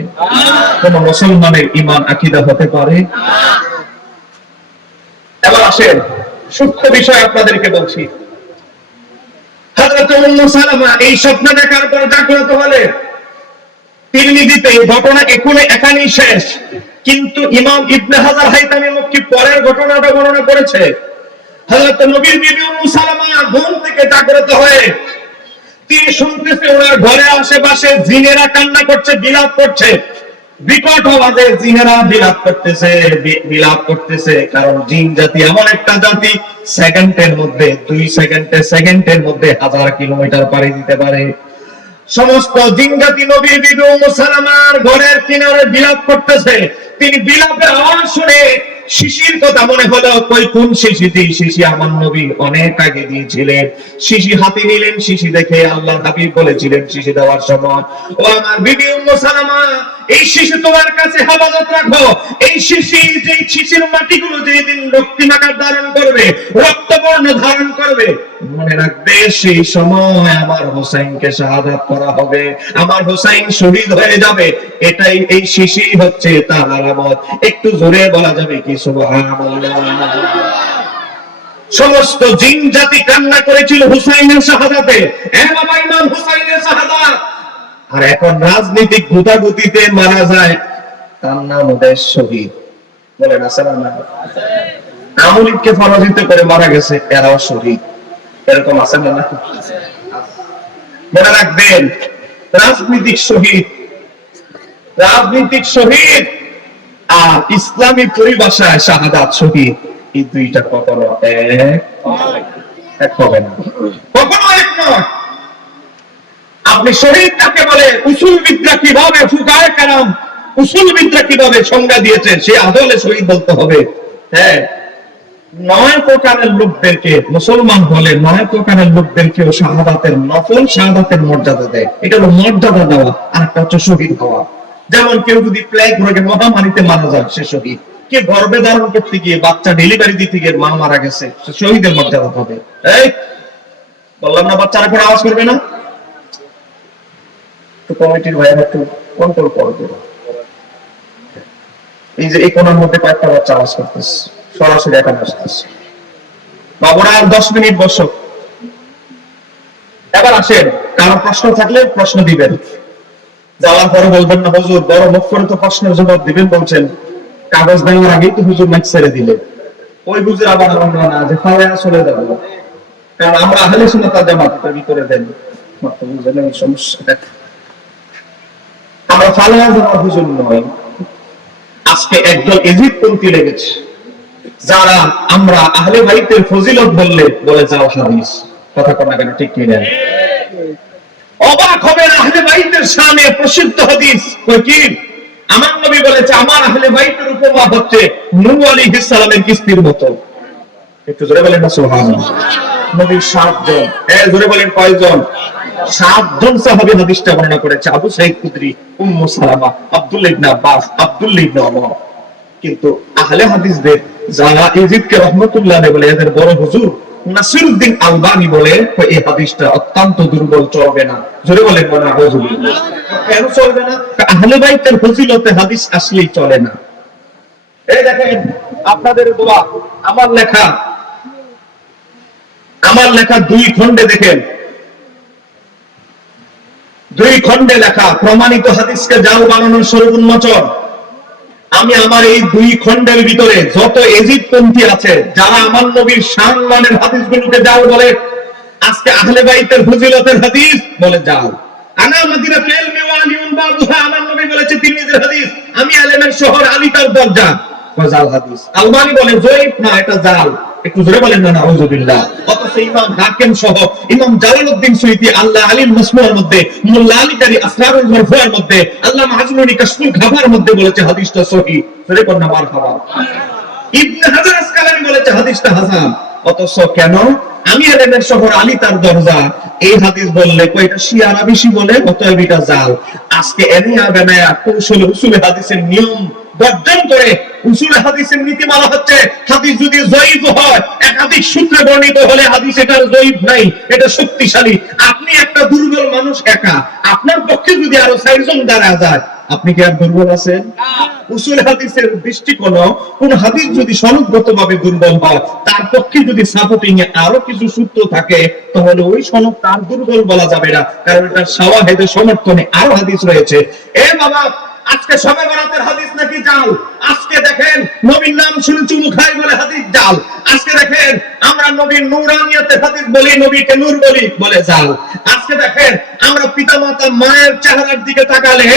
কোন মুসলমানের ঈমান আকীদা হতে পারে? এবার আসেন, সূক্ষ্ম বিষয় আপনাদেরকে বলছি। হযরত উম্মু সালামা এই স্বপ্ন দেখার পর জাগ্রত হলে তিরমিজিতে এই ঘটনা এখানেই শেষ, কিন্তু ইমাম ইবনে হাজার হাইতামি মক্কি পরের ঘটনাটা বর্ণনা করেছে। হযরত নবীর বিবি উম্মু সালামা ঘুম থেকে জাগ্রত হয়ে তিনি শুনতেছে ওনার ঘরের আশেপাশে জিনেরা কান্না করছে, বিলাপ করছে, বিকট আওয়াজে জিনেরা বিলাপ করতেছে। কারণ জিন জাতি এমন একটা জাতি সেকেন্ডের মধ্যে 2 সেকেন্ডের মধ্যে 1000 কিলোমিটার পাড়ি দিতে পারে। সমস্ত জিন জাতি নবী বিবি উম্মু সালামার ঘরের কিনারে বিলাপ করতেছে। তিনি বিলাপের আওয়াজ শুনে শিশির কথা মনে হলো, কই কোন শিশিটি? শিশি আমার নবী অনেক আগে দিয়েছিলেন। শিশি হাতে নিলেন, শিশি দেখে আল্লাহর হাবিব বলেছিলেন শিশি দেওয়ার সময়, ও আমার বিবি উম্মু সালামা, এই শিশি তোমার কাছে হেফাজত রাখো। এই শিশি, যে শিশির মাটিগুলো যেদিন রক্তিম আকার ধারণ করবে, রক্তবর্ণ ধারণ করবে, মনে রাখবে সেই সময় আমার হোসেনকে শাহাদাত করা হবে, আমার হোসেন শহীদ হয়ে যাবে। এটাই, এই শিশি হচ্ছে তার আলামত। একটু জোরে বলা যাবে কি সুবহানাল্লাহ? সমস্ত জিন জাতি কান্না করেছিল হুসাইনের শাহাদাতে। বাবা, ইমাম হুসাইনের শাহাদাত। আর এখন রাজনীতিক গুতাগুতিতে মারা যায়, তার নাম দেশ শহীদ। বলেন আছে না? আমলিককে পরাজিত করে মারা গেছে, এরাও শহীদ। এরকম আছে না? মনে রাখবেন, রাজনীতিক শহীদ আর ইসলামী পরিভাষায় শাহাদাত শহীদ, এই দুইটা কখনো এক হবে না, কখনো এক নয়। আপনি শহীদ কাকে বলে, উসুলবিদরা কিভাবে, ফুকায়ে কেরাম উসুলবিদরা কিভাবে সংজ্ঞা দিয়েছেন, সে আদলে শহীদ বলতে হবে। হ্যাঁ, 9 প্রকারের লোকদেরকে মুসলমান বলে, 9 প্রকারের লোকদেরকেও শাহাদাতের নফল শাহাদাতের মর্যাদা দেয়। এটা হলো মর্যাদা দেওয়া, আর একটা হচ্ছে শহীদ হওয়া। যেমন কেউ যদি প্লেগ রোগে মহামারীতে মারা যায়, সে শহীদ। কে গর্ভে ধারণ করতে গিয়ে, বাচ্চা ডেলিভারি দিতে গিয়ে মা মারা গেছে, সে শহীদের মর্যাদা পাবে। এই বললাম না, বাচ্চারা করে আওয়াজ করবে না? তো কমিটির ভাইরা একটু কন্ট্রোল করবে। এই যে এই কোণার মধ্যে কয়েকটা বাচ্চা আওয়াজ করতেছে, সরাসরি এখানে আসতেছে। বাবুরা আর 10 মিনিট বসো। এবার আসেন, কারো প্রশ্ন থাকলে প্রশ্ন দিবেন। যাওয়ার পরে বলবেন না হুজুর বড় মুখ করে তো প্রশ্নের জবাব দিবেন বলছেন, কাগজ দেওয়ার আগেই তো হুজুর মাইক ছেড়ে দিলে। ওই হুজুর আবার আমরা না যে ফায়া চলে যাবো, কারণ আমরা আহলে সুন্নাত ওয়াল জামাতের ভিতরে দেন মাত্র বুঝলেন এই সমস্যা। আমরা ফায়া যাওয়ার হুজুর নয়। আজকে একদল এজিদপন্থী লেগেছে, যারা আমরা আহলে বাইতের ফজিলত বলে যাও হাদিস। কথা কর না কেন, ঠিক কি না? অবাক হবেন, আহলে বাইতের শানে প্রসিদ্ধ হাদিস কই কি? আমার নবী বলেছে আমার আহলে বাইতের উপমা হচ্ছে নূহ আলাইহিস সালামের কিস্তির মতো। একটু জোরে বলেন না সুবহানাল্লাহ। নবীর 7 জন, জোরে বলেন কয়জন? 7 জন সাহাবী হাদিসটা বর্ণনা করেছে। আবু সাঈদ খুদরি, উম্মু সালামা, আব্দুল্লাহ ইবনে আব্বাস, আব্দুল্লাহ ইবনে ওমর। কিন্তু আহলে হাদিসদের যারা ইজিদকে রাহমাতুল্লাহ আলাইহি বলে, এদের বড় হুজুর নাসিরউদ্দিন আলবানী বলে এই হাদিসটা অত্যন্ত দুর্বল, চলবে না। জোরে বলেন না হুজুর। কেন চলবে না? আহলে বাইতের ফজিলতে হাদিস আসলেই চলে না। এই দেখেন আপনাদের দোয়া, আমার লেখা 2 খণ্ডে দেখেন, 2 খণ্ডে লেখা প্রমাণিত হাদিসকে জাল বানানোর স্বরূপ উন্মোচন। আমি আমার এই 2 খণ্ডের ভিতরে যত এজিদপন্থী আছে, যারা আমার নবীর শানমানের হাদিসগুলোকে জাল বলে, আজকে আহলে বাইতের ফজিলতের হাদিস বলে জাল। আনা মাদিনাতুল ইলমি ওয়া আলিউন বাবুহা, আমার নবী বলেছে তিরমিজির হাদিস, আমি আলেমের শহর, আলী তার দরজা, জাল হাদিস। আলবানী বলে জয়ীফ না, এটা জাল। একটু জোরে বলেন না নাউযুবিল্লাহ। অথচ ইমাম হাকিম সহ ইমাম জালালউদ্দিন সুয়ুতী আল্লাহ আলীর মাসমুর মধ্যে, মুল্লা আলী কারি আসরারুল মারফুয়ার মধ্যে, আল্লামা আজলুনি কাশফুল খাবার মধ্যে বলেছে হাদিসটা সহিহ। জোরে বলেন না মারহাবা। ইবনে হাজার আসকালানী বলেছে হাদিসটা হাসান। অথচ কেন? আমি আলেমের শহর, আলী তার দরজা, এই হাদিস বললে কয়টা শিয়ারা বেশি বলে, অতএব এটা জাল। আজকে এনিয়া বেনায়া কৌশলে উসুলে হাদিসের নিয়ম বর্জন করে উসুলে হাদিসের নীতিমালা হচ্ছে, হাদিস যদি জয়ীফ হয়, একাধিক সূত্রে বর্ণিত হলে হাদিস এটা জয়ীফ নাই, এটা শক্তিশালী। আপনি একটা দুর্বল মানুষ একা, আপনার পক্ষে যদি আরো 4 জন দাঁড়া যায়, আপনি কি আর দুর্বল আছেন? উসুল হাদিসের দৃষ্টিকোণ কোন হাদিস যদি সনদগতভাবে দুর্বল হয়, তার পক্ষে যদি সাপোর্টিং এ আরো কিছু সূত্র থাকে, তাহলে ওই সনদ তার দুর্বল বলা যাবে না, কারণ এটা শাওয়াহিদের সমর্থনে আরো হাদিস রয়েছে। এ বাবা, আজকে শবে বরাতের হাদিস নাকি জাল। আজকে দেখেন নবীর নাম শুনে চুমু খাই বলে হাদিস জাল। আজকে দেখেন আমরা নবীর নূরানিয়তের হাদিস বলি, নবীকে নূর বলি বলে জাল। আজকে দেখেন আমরা পিতামাতা মায়ের চেহারার দিকে তাকালে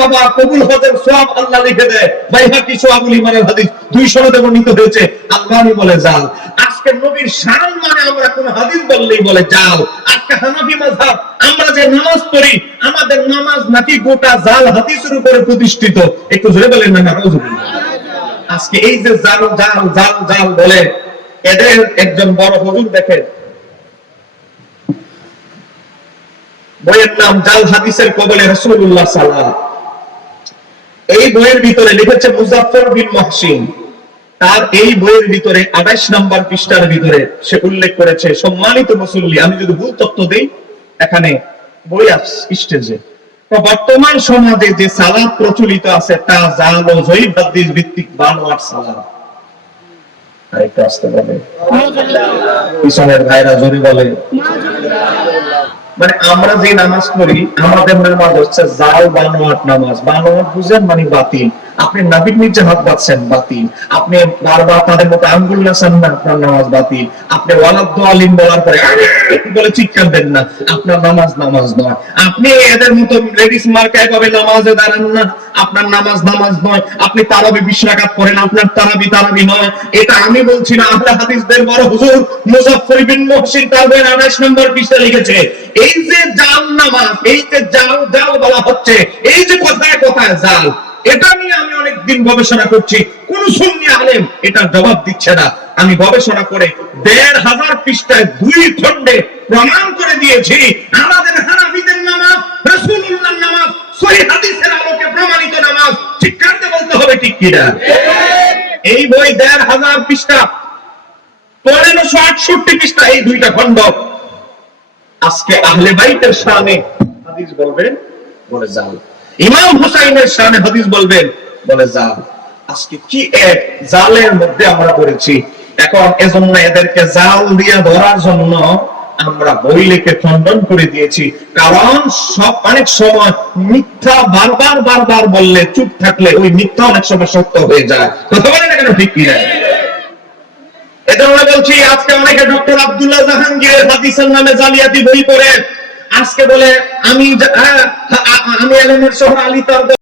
বাবা কবুল হজের সওয়াব আল্লাহ লিখে দেয়, বাইহাকি সওয়াবুল ইমানের হাদিস 200 বর্ণিত হয়েছে, আল্লাহই বলে জাল। আজকে নবীর শান মানে আমরা কোন হাদিস বললেই বলে জাল। আজকে হানাফি মাযহাব আমরা যে নামাজ পড়ি, আমাদের নামাজ নাকি গোটা জাল হাদিসের উপরে প্রতিষ্ঠিত। একটু জোরে বলেন না নাউযুবিল্লাহ। আজকে এই যে জাল জাল জাল জাল বলে, এদের একজন বড় হুজুর দেখেন, বইয়ের নাম জাল হাদিসের কবলে রাসূলুল্লাহ সাল্লাল্লাহু। এই বইয়ের ভিতরে লিখেছে মুজাফফর বিন মুহসিন। তার এই বইয়ের ভিতরে 28 নম্বর পৃষ্ঠার ভিতরে সে উল্লেখ করেছে, সম্মানিত মুসল্লি, আমি যদি ভুল তথ্য দেই এখানে বই স্টেজে, তো বর্তমান সমাজে যে সালাত প্রচলিত আছে তা জাল ও জয়ীফ হাদিস ভিত্তিক বানোয়াট সালাত। আরেকটু আসতে বলে পিছনের ভাইরা জোরে বলে। মানে আমরা যে নামাজ পড়ি, আমাদের নামাজ হচ্ছে জাল বানোয়াট নামাজ। বানোয়াট বুঝেন মানে বাতিল। আপনি নাবির নিচে হাত বাঁধছেন, বাতিল। আপনি বারবার তাদের মতো আঙ্গুল নাচান না, আপনার নামাজ বাতিল। আপনি ওয়ালাদ-দালিন বলার পরে বলে চিৎকার দেন না, আপনার নামাজ নামাজ নয়। আপনি এদের মতো লেডিস মার্কায় ভাবে নামাজে দাঁড়ান না, আপনার নামাজ নামাজ নয়। আপনি তারাবি 20 রাকাত পড়েন, আপনার তারাবি তারাবি নয়। এটা আমি বলছি না, আহলে হাদিসদের বড় হুজুর মুজাফফর বিন মুহসিন তার বইয়ের 28 নম্বর পৃষ্ঠা লিখেছে। এই যে জাল নামাজ, এই যে জাল জাল বলা হচ্ছে, এই যে কথায় কথায় জাল, এটা নিয়ে আমি অনেকদিন গবেষণা করছি, কোন সুন্নি আলেম এটার জবাব দিচ্ছে না। আমি গবেষণা করে 1500 পৃষ্ঠায় 2 খণ্ডে প্রমাণ করে দিয়েছি আমাদের হানাফিদের নামাজ রাসূলুল্লাহর নামাজ সহিহ হাদিসের আলোকে প্রমাণিত নামাজ। ঠিক কাটতে বলতে হবে, ঠিক কিনা? এই বই 1500 পৃষ্ঠা, 1568 পৃষ্ঠা, এই 2টা খণ্ড। আজকে আহলে বাইতের শানে হাদিস বলবেন বলে জাল, ইমাম হুসাইনের শানে হাদিস বলবেন বলে জাল। আজকে কি এক জালের মধ্যে আমরা পড়েছি। এখন এজন্য এদেরকে জাল দিয়ে ধরার জন্য আমরা বই লিখে খণ্ডন করে দিয়েছি। কারণ সব অনেক সময় মিথ্যা বারবার বারবার বললে, চুপ থাকলে ওই মিথ্যা অনেক সময় সত্য হয়ে যায়। কথা বলেন না কেন, ঠিক কি না? এজন্য বলছি, আজকে অনেকে ডক্টর আব্দুল্লাহ জাহাঙ্গীরের হাদিসের নামে জালিয়াতি বই পড়ে আজকে বলে আমি আলমের শহর আলী তার